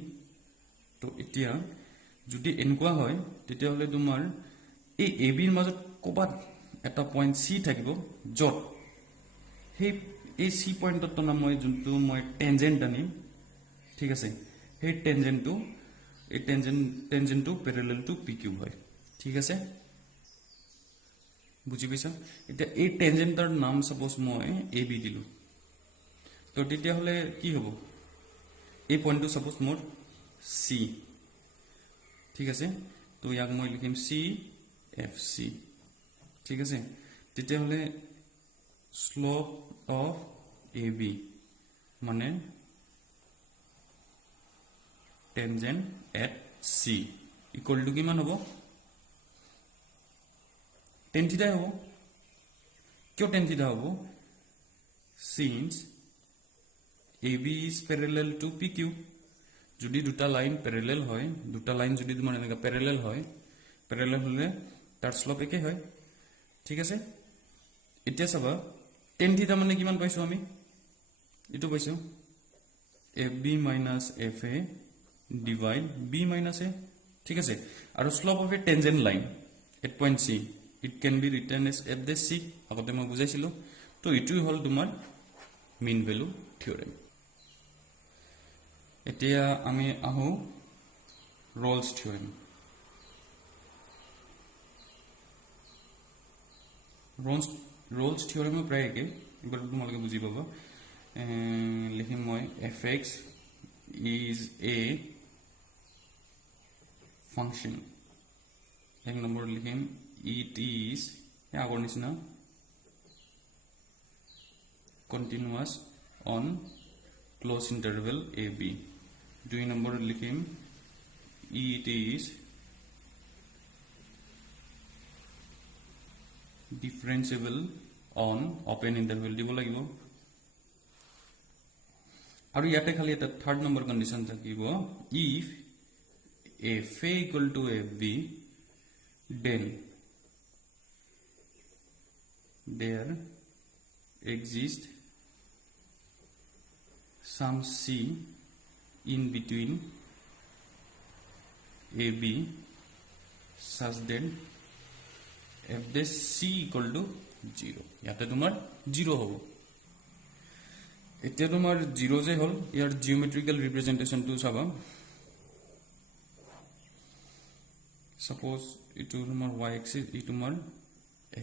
তো এতিয়া যদি এনেকুৱা হয় তেতিয়া হলে তোমাৰ এই ab ৰ মাজত কোবাত এটা পয়েন্ট সি থাকিব যত এই সি পয়েন্টৰ নাম মই যোনটো মই টেনজেন্ট আনিম ঠিক আছে সেই টেনজেন্টটো প্যাৰালেল টু PQ হয় ঠিক আছে বুজি পাইছা এতিয়া এই টেনজেন্টৰ নাম সাপোজ মই AB দিলো তো তেতিয়া হলে কি হ'ব এই পয়েন্টটো সাপোজ মোৰ C ঠিক আছে তো ইয়াক মই লিখিম CFC ঠিক আছে তেতিয়া হলে স্লোপ অফ AB মানে tangent at C equal to কিমান হ'ব tan থিটা হ'ব কিয় tan থিটা হ'ব since AB is parallel to PQ যদি দুটা লাইন প্যারালাল হয় দুটা লাইন যদি তোমাৰ এনেকা প্যাৰালাল হয় প্যাৰালাল হলে তাৰ স্লোপ একে হয় ঠিক আছে এতিয়া চাবা tan থিটা মানে কিমান পাইছো আমি এটো পাইছো FB - FA divide B - A ঠিক আছে আৰু slope of A tangent line at point C it can be written as f dash C আগতে মই বুজাইছিলো তো এটোই হল তোমাৰ মিন ভ্যালু থিওৰেম এতিয়া আমি আহো রোলস থিওরেম রোলস থিওরেম প্রায় একে এবার তোমালোকে বুঝি পাবা লিখিম মই fx is a function এক নম্বৰ লিখিম it is আগৰ নিচিনা continuous on close interval AB 2 number লিখিম it is differentiable on open interval দিব লাগিব আৰু ইয়াতে খালি এটা থাৰ্ড নম্বৰ কন্ডিশন থাকিব if FA equal to FB then there exists some C in between AB such that f dash C equal to 0 ইয়াতে তোমাৰ 0 হ'ব এতিয়া তোমাৰ 0 যে হল ইয়াৰ জিওমেট্ৰিক্যাল ৰিপ্ৰেজেন্টেশন টু চাবা সাপোজ ইটো তোমাৰ y axis ই তোমাৰ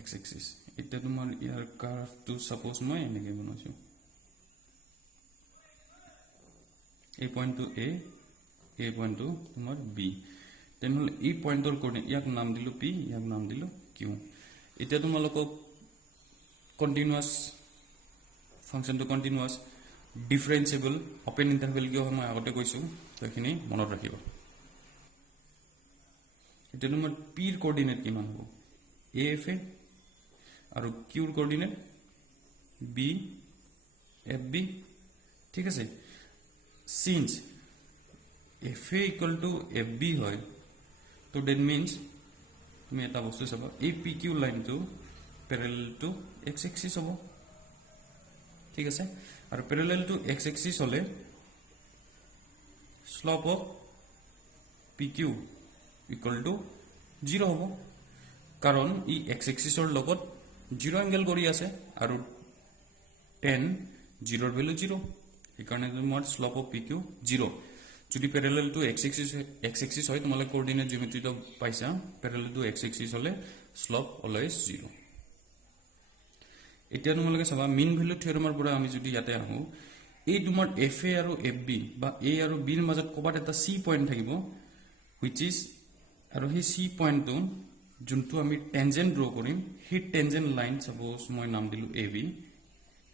x axis এটা তোমাৰ ইয়াৰ কাৰ্ভ টু সাপোজ মই এনেকে বনাইছো এই পয়েন্টটো A এই পয়েন্টটো তোমাৰ B তেনেহলে এই পয়েন্টৰ কোঅৰ্ডিনেট ইয়াক নাম দিলো P ইয়াক নাম দিলো Q এতিয়া তোমালোকক কন্টিনিউয়াস ফাংশনটো কন্টিনিউয়াস ডিফাৰেন্সিয়েবল ওপেন ইন্টাৰভেল কিয় মই আগতে কৈছো তো এখিনি মনত ৰাখিব এটা নম্বৰ p ৰ কোঅৰ্ডিনেট কিমান হ'ব afa আৰু q ৰ কোঅৰ্ডিনেট b fb ঠিক আছে since fa equal to fb হয় তো that means তুমি এটা বস্তু চাবা এই pq লাইনটো parallel to x axis হ'ব ঠিক আছে আৰু parallel to x axis হলে slope of pq equal to 0 হ'ব কাৰণ ই x axis ৰ লগত 0 এংগেল কৰি আছে আৰু tan 0 ৰ ভ্যালু 0 এইকাৰণে তোমাৰ slope of pq 0 যদি parallel to x axis হয় তোমালে কোঅৰ্ডিনেট জিওমেট্ৰিটো পাইছা parallel to x axis হলে slope always 0 এতিয়া তোমালোকে চাবা মিন ভ্যালু থিওৰেমৰ পৰা আমি যদি ইয়াতে আহো এই তোমাৰ fa আৰু fb বা a আৰু b ৰ মাজত কবাত এটা c পইণ্ট থাকিব which is আৰু সেই c পইণ্টটো যোনটো আমি টেনজেন্ট ড্ৰ কৰিম সেই টেনজেন্ট লাইন সাপোজ মই নাম দিলো ab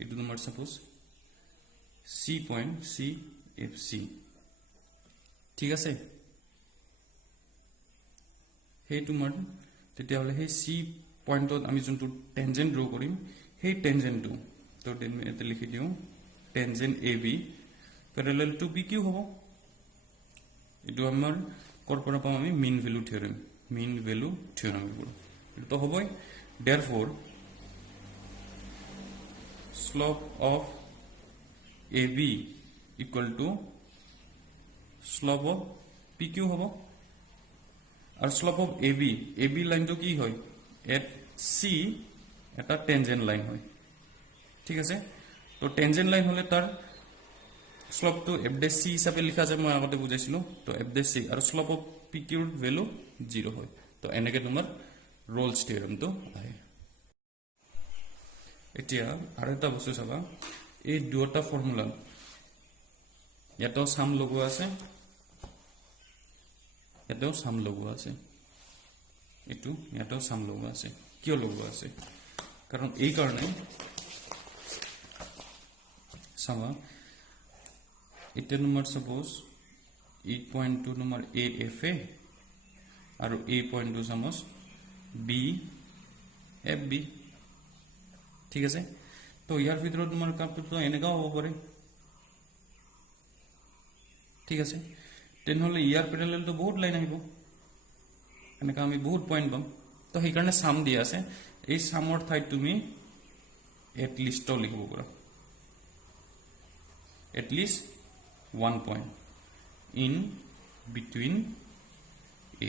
এটো তোমাৰ suppose c point c fc ঠিক আছে সেই তোমাৰ তেতিয়া হলে সেই c পইণ্টত আমি যোনটো টেনজেন্ট ড্ৰ কৰিম সেই টেনজেন্টটো তো এতে লিখি দিও tangent ab parallel to pq হ'ব এটো আমাৰ কৰ পৰা পাম আমি মিন ভ্যালু থিওৰেম এটো হ'বই therefore slope of ab equal to slope of pq হ'ব আৰু slope of ab লাইনটো কি হয় at c এটা টেনজেন্ট লাইন হয় ঠিক আছে তো টেনজেন্ট লাইন হলে তাৰ slope to f dash c হিচাপে লিখা যায় মই আগতে বুজাইছিলো তো f dash c আৰু slope of pq ৰ ভ্যালু 0 হয় তো এনেকে তোমাৰ ৰোলস থিওৰেমটো আহে এতিয়া আৰু এটা বস্তু চাবা এই দুটা ফৰ্মুলা ইয়াতো সাম লগোৱা আছে ইয়াতো সাম লগোৱা আছে এটো ইয়াতো সাম লগোৱা আছে কিয় লগোৱা আছে কাৰণ এই কাৰণে চাবা এটা নম্বৰ সাপোজ 8.2 নম্বৰ afa আৰু a পইণ্টটো সামজ b fb ঠিক আছে তো ইয়াৰ ভিতৰত তোমাৰ কাপটো এনেকা হ'ব পাৰে ঠিক আছে তেনেহলে ইয়াৰ প্যারালাল তো বহুত লাইন আহিব এনেকা আমি বহুত পয়েন্ট পাম তো সেই কাৰণে সাম দিয়া আছে এই সামৰ ঠাইত তুমি এট লিস্ট লিখিব পাৰা at least 1 point in between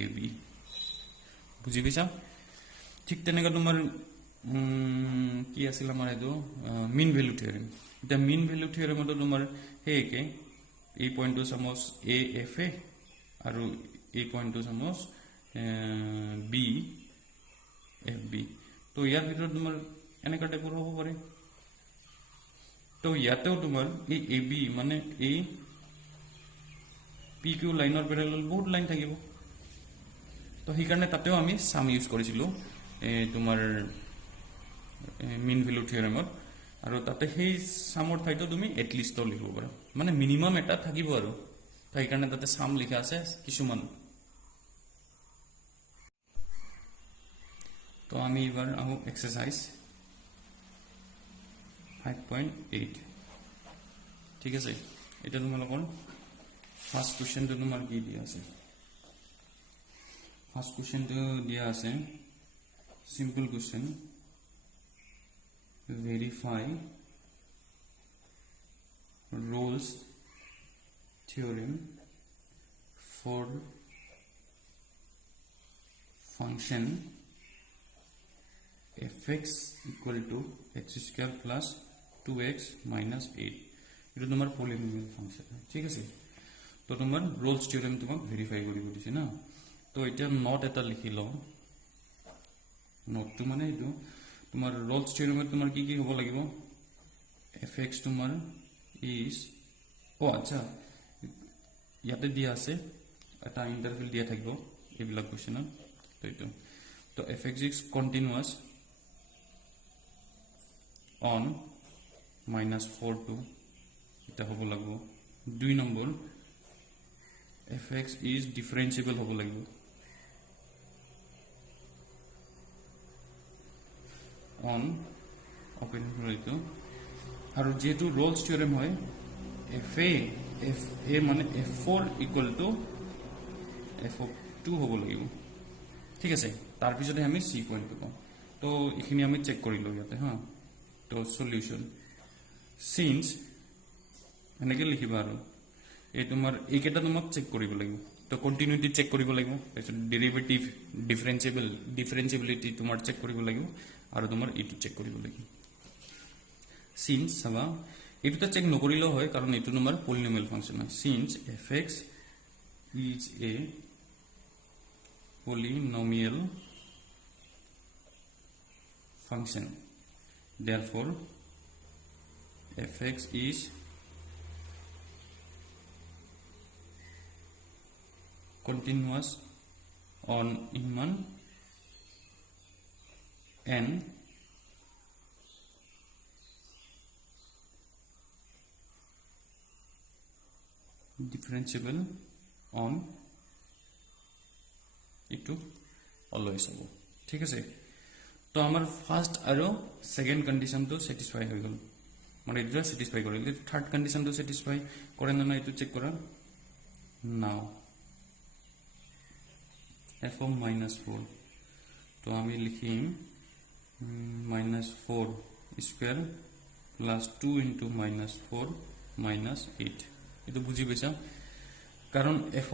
ab বুজি পাইছা ঠিক তেনেকা তোমাৰ কি আছিল আমাৰ এটো মিন ভ্যালু থিওৰেম এটা মিন ভ্যালু থিওৰেমটো তোমাৰ হেকে এই পইণ্টটো সামজ afa আৰু এই পইণ্টটো সামজ b fb তো ইয়াৰ ভিতৰত তোমাৰ এনেকা টাইপৰ হ'ব পাৰে তো ইয়াতেও তোমাৰ এই ab মানে এই pq লাইনৰ প্যাৰালাল বহুত লাইন থাকিব তো সেই কাৰণে তাতেও আমি সাম ইউজ কৰিছিলো তোমাৰ মিন ভ্যালু থিওৰেমত আৰু তাতে সেই সামৰ ঠাইতো তুমি এট লিস্ট লিখিব পাৰা মানে মিনিমাম এটা থাকিব আৰু তাই কাৰণে তাতে সাম লিখা আছে কিছুমান তো আমি এবাৰ আহো এক্সাৰসাইজ 5.8 ঠিক আছে এটা তোমালোকৰ ফাৰ্স্ট কোশ্চেনটো তোমাৰ কি দিয়া আছে ফার্স্ট কোশ্চেনটো দিয়া আছে simple question verify Rolle's theorem for function fx equal to x square plus 2x minus 8 এটা তোমার পলিনোমিয়াল ফাংশন ঠিক আছে তো তোমার রোলস থিওরেম তোমাক ভেরিফাই কৰিব দিছে না তো এটা নট এটা লিখি লও নটটো মানে এইটো তোমাৰ ৰোলস থিওৰেমত তোমাৰ কি কি হ'ব লাগিব fx তোমাৰ is আচ্ছা ইয়াতে দিয়া আছে এটা ইন্টারভেল দিয়া থাকিব এইবিলাক কোশ্চেনত তো এইটো তো fx is continuous on -4 to এটা হ'ব লাগিব 2 নম্বৰ fx is differentiable হ'ব লাগিব on open কৰিটো আৰু যেটো Rolle's theorem হয় fa মানে f4 equal to f of 2 হ'ব লাগিব ঠিক আছে তাৰ পিছতে আমি c পইণ্টটো পাম তো এখিনি আমি চেক কৰি লও ইয়াতে হা তো সলিউশন since এনেকে লিখিবা আৰু এই তোমাৰ এইকেটা তোমাক চেক কৰিব লাগিব তো কন্টিনিউটি চেক কৰিব লাগিব তাৰপিছত ডেৰিভেটিভ ডিফাৰেন্সিবিলিটি তোমাৰ চেক কৰিব লাগিব আৰু তোমাৰ ইটো চেক কৰিব লাগিব since চাবা এইটো চেক নকৰিলেও হয় কাৰণ এইটো তোমাৰ পলিনোমিয়েল ফাংচন হয় since fx is a polynomial function therefore fx is continuous on human n differentiable on itu always hobo ঠিক আছে তো আমার ফার্স্ট আৰু সেকেন্ড কন্ডিশন তো স্যাটিসফাই হৈ গল মানে এটা স্যাটিসফাই কৰিল থাৰ্ড কন্ডিশন তো স্যাটিসফাই কৰে না এটো চেক কৰা নাও f of -4 তো আমি লিখিম -4 স্কয়ার প্লাস 2 into -4 -8 এটো বুঝি পাইছা কারণ f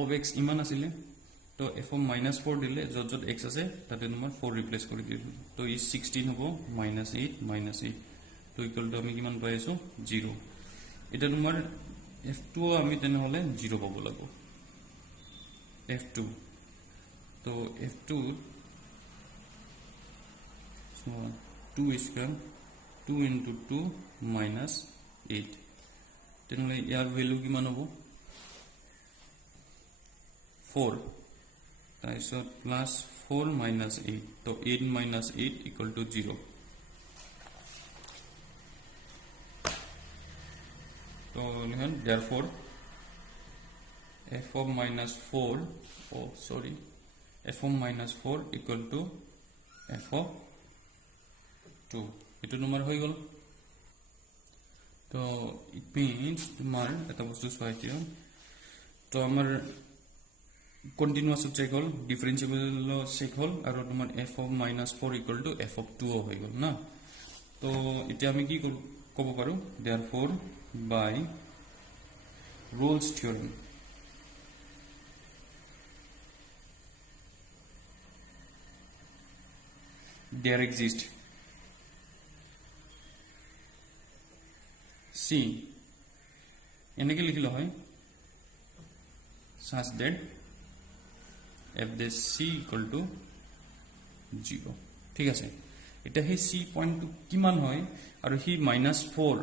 of x ইমান আছিলে তো f of -4 দিলে যত x আছে তাতে নম্বৰ 4 ৰিপ্লেস কৰি দিও তো ই 16 হ'ব -8 -8 তো ইকুয়াল টু আমি কিমান পাইছো 0 এটা নম্বৰ f2 আমি তেনে হলে 0 পাব লাগিব f2 তো f2 so 2 square 2 into 2 minus 8 তেনলে ইয়াৰ ভ্যালু কিমান হ'ব 4 তাইছত প্লাস 4 minus 8 তো 8 minus 8 equal to 0 তো লিখেন therefore f of -4 f of -4 equal to f of 2 এটো নম্বৰ হৈ গল তো it means তোমাৰ এটা বস্তু চাইছো তো আমাৰ কন্টিনিউয়াস চেক হল ডিফাৰেন্সিবল চেক হল আৰু তোমাৰ f of -4 equal to f of 2 হৈ গল না তো এতিয়া আমি কি ক'ব পাৰো therefore by Rolle's theorem there exists c এনেকে লিখিলো হয় such that f the c equal to 0 ঠিক আছে এটা হে c পয়েন্ট কিমান হয় আৰু হি -4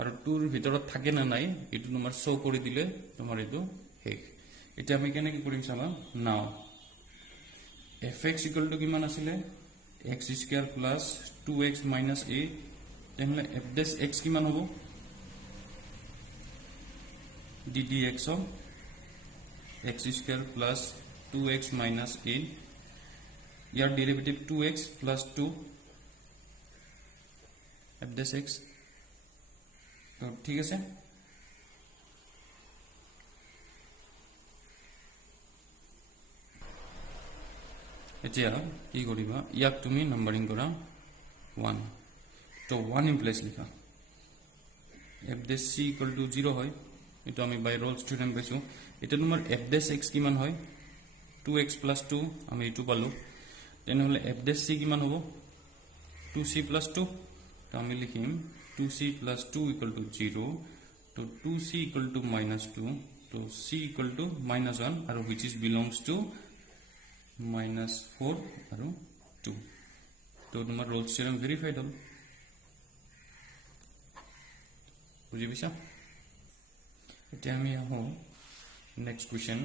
আৰু 2 ৰ ভিতৰত থাকে না নাই এটো নম্বৰ শো কৰি দিলে তোমাৰ এটো হেক এটা আমি কেনেকৈ কৰিম চাবা নাও fx equal to কিমান আছিল x square plus 2x minus 8 তেনলে f dash x কিমান হ'ব ddx of x square plus 2x minus 8 year derivative 2x plus 2 f dash x তো ঠিক আছে এতিয়া কি কৰিবা ইয়াক তুমি নাম্বাৰিং কৰা 1 তো 1 ইন প্লেস লিখা f dash c equal to 0 হয় এটো আমি বাই Rolle's theorem পাইছো এটা নম্বৰ f dash x কিমান হয় 2x plus 2 আমি এটো পালো তেনহলে f dash c কিমান হ'ব 2c plus 2 তো আমি লিখিম 2c plus 2 equal to 0 তো 2c equal to -2 তো c equal to -1 আৰু which is belongs to -4 আৰু 2 তো তোমাৰ Rolle's theorem verified হল বুজি পাইছা এতিয়া আমি আহো নেক্সট কোৱেশ্চন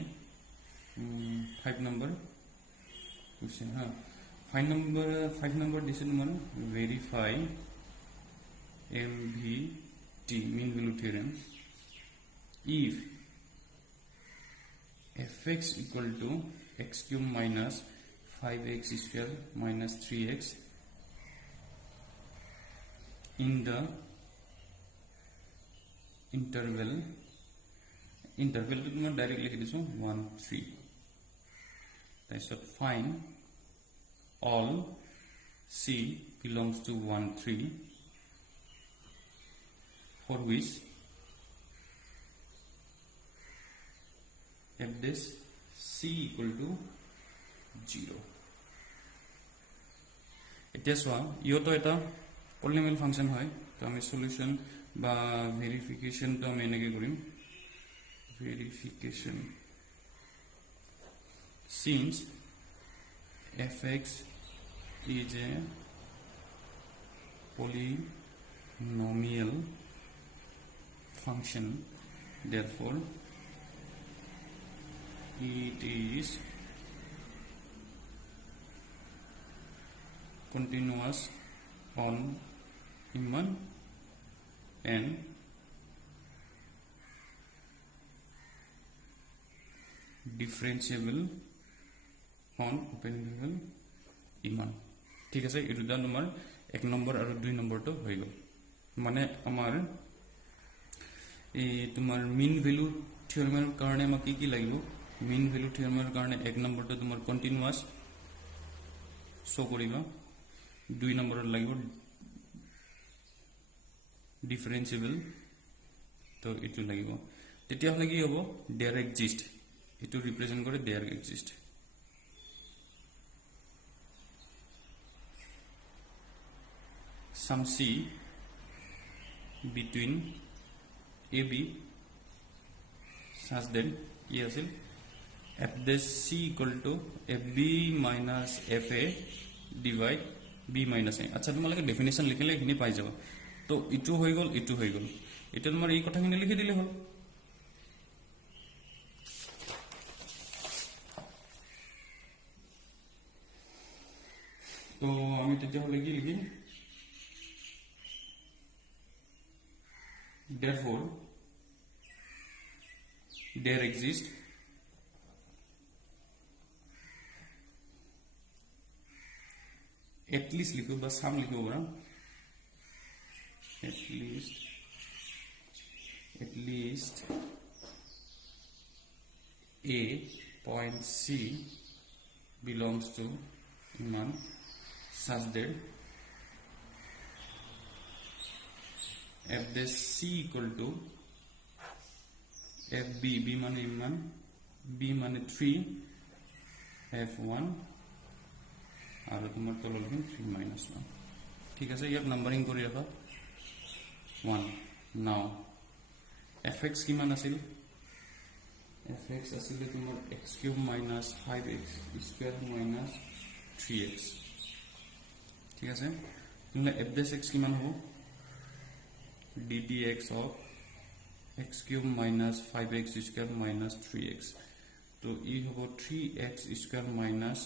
5 নম্বৰ কোৱেশ্চন হা 5 নম্বৰ দিছে তোমাৰ verify MVT mean value theorem if fx equal to x cube minus 5x square minus 3x in the interval to तुम्हार डायरेक्ट लिख दिसो 1 3 ताइसत find all C belongs to 1 3 for which f this C equal to 0 এতিয়া সোয়া ইও তো এটা polynomial function হয় তো আমি solution বা ভেরিফিকেশন তো আমি এনেকে করিম verification since fx is a polynomial function, therefore it is continuous on Riemann and differentiable on open interval Riemann ঠিক আছে এটো দা তোমাৰ 1 নম্বৰ আৰু 2 নম্বৰটো হৈ গল মানে আমাৰ এই তোমাৰ মিন ভ্যালু থিওৰেমৰ কাৰণে আমাক কি লাগিব মিন ভ্যালু থিওৰেমৰ কাৰণে 1 নম্বৰটো তোমাৰ কন্টিনিউয়াস শো কৰিবা 2 নম্বৰত লাগিব ডিফাৰেন্সিয়েবল তো এটো লাগিব তেতিয়া হলে কি হ'ব দেয়াৰ এক্সিষ্ট এটো ৰিপ্ৰেজেন্ট কৰে there exist some C between AB such that yes f this C equal to FB minus FA divide B minus A আচ্ছা তোমালোকে ডেফিনিশন লিখিলে এখিনি পাই যাবা তো ইটো হৈ গল এটা তোমাৰ এই কথাখিনি লিখি দিলে হল তো আমি তেতিয়া হলে কি লিখিম therefore there exists at least लिखो बस हम लिखो बरा at least a point C belongs to Riemann such that f this C equal to FB B মানে Riemann B মানে 3 F1 আৰু তোমাৰ তলৰ দিন 3 minus 1 ঠিক আছে ইয়াত নাম্বাৰিং কৰি ৰাখা 1 now fx কিমান আছিল fx আছিল তোমাৰ x cube minus 5x square minus 3x ঠিক আছে তুমি f this x কিমান হ'ব ddx of x cube minus 5x square minus 3x तो ये होगा 3x square minus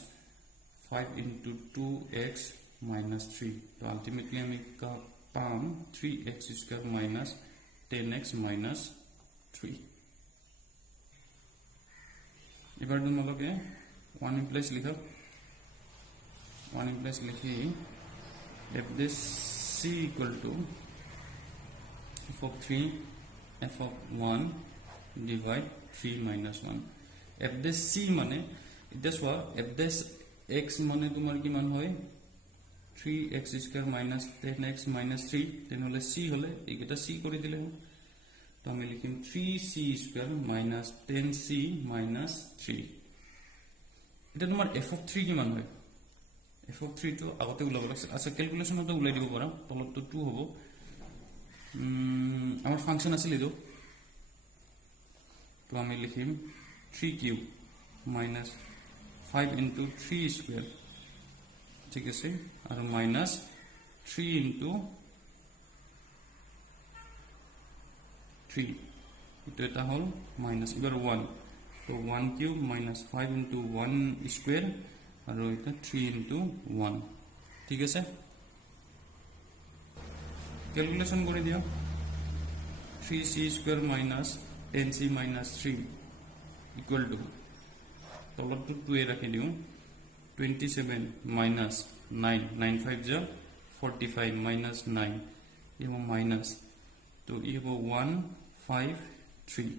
5 into 2x minus 3 तो ultimately हमें का palm 3x square minus 10x minus 3 E bar तुम लोग के 1 in place लिखा 1 in place लिखी if this C equal to f of 3 f of 1 divide 3 minus 1 f this C মানে এটা সোয়া f this x মানে তোমার কি মান হয় 3x square minus 10x minus 3 তেন হলে C হলে এইটা C করে দিলে তো আমি লিখিম 3c square minus 10c minus 3 এটা তোমার f of 3 কি মান হয় f of 3 তো আগতে উলাব লাগছে আচ্ছা ক্যালকুলেশনটো উলাই দিব পারা তলত তো 2 হ'ব আমার ফাংশন আছে লিখো তো আমি লিখিম 3 কিউব minus 5 into 3 square ঠিক আছে আর minus 3 into 3 এটা হল minus এবার 1 তো 1 কিউব minus 5 into 1 square আৰু এটা 3 into 1 ঠিক আছে ক্যালকুলেশন কৰি দিও 3c square minus 10c minus 3 equal to তলতটো 2 এ ৰাখি দিও 27 minus 9 9 5 जा 45 minus 9 ये वो minus तो ये वो 153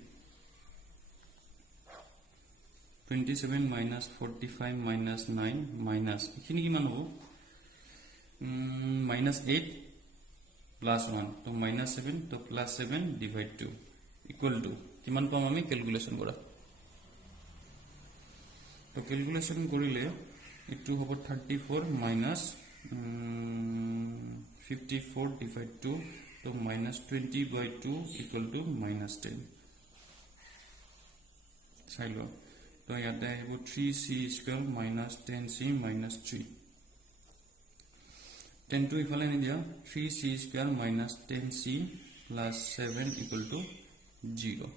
27 minus 45 minus 9 minus इखिनि किमान हो minus 8 plus 1 तो minus 7 तो plus 7 divide 2 equal to किमान पाम आमी कैलकुलेशन करा तो कैलकुलेशन करिले इटु होबो 34 minus 54 divide 2 तो minus 20 by 2 equal to minus 10 silo तो याते है वो 3c square minus 10c minus 3 10 to इफाले नहीं दिया 3c square minus 10c plus 7 equal to 0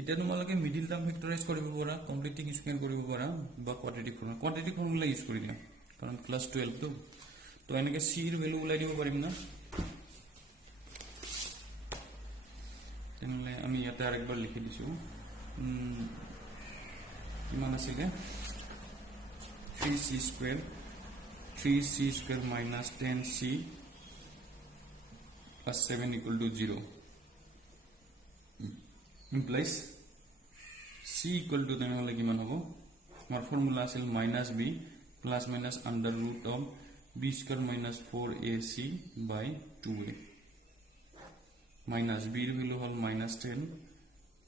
এটা তোমালোকে মিডল টার্ম ফ্যাক্টরাইজ কৰিব পাৰা কমপ্লিটিং স্কয়াৰ কৰিব পাৰা বা কোয়াড্ৰেটিক ফৰ্মুলা ইউজ কৰি দিয়া কাৰণ ক্লাস 12 তো এনেকে c এৰ ভ্যালু উলাই দিব পাৰিম না তেনলে আমি ইয়াতে আরেকবার লিখি দিছো কিমান আছে কে 3c square minus 10c plus 7 equal to 0 implies c equal to then hole kiman hobo amar formula asel minus b plus minus under root of b square minus 4ac by 2a minus b value hol minus 10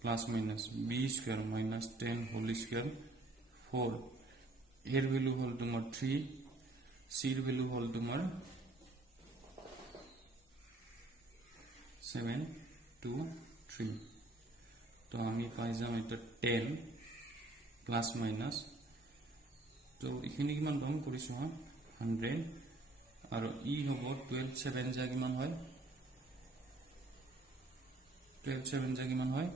plus minus b square minus 10 whole square 4 here value hol tomar 3 c value hol tomar 7 2 3 तो आमी पाई जाम এটা 10 plus minus तो इखिनि किमान পাম কৰিছো 100 আৰু ই হ'ব 12 7 যা কিমান হয় 12 7 যা কিমান হয়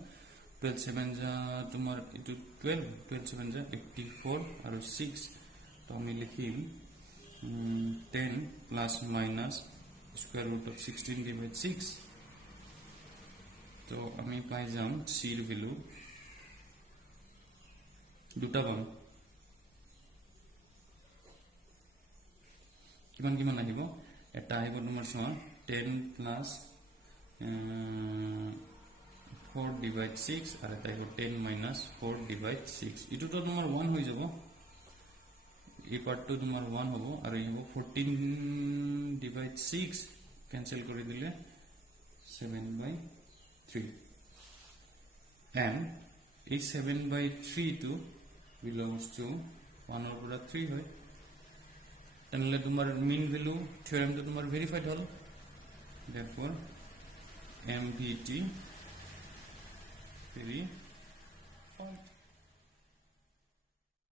12 7 যা তোমাৰ ইটো 12 12 7 যা 84 আৰু 6 তো আমি লিখিম 10 plus minus square root of 16 divide 6 तो আমি পাই যাম c এর ভ্যালু দুটা পাম কিমান কিমান আহিব এটা আহিব তোমাৰ সোৱা 10 প্লাস 4 ডিভাইড 6 আৰ এটা আহিব 10 মাইনাস 4 ডিভাইড 6 ইটো তো তোমাৰ 1 হৈ যাব এই পাৰ্টটো তোমাৰ 1 হ'ব আৰু এই হ'ব 14 ডিভাইড 6 ক্যান্সেল কৰি দিলে 7 by 3 and a 7 by 3 to belongs to 1 over 3 hoy tanle tumar mean value theorem to tumar verified hol therefore mvt verified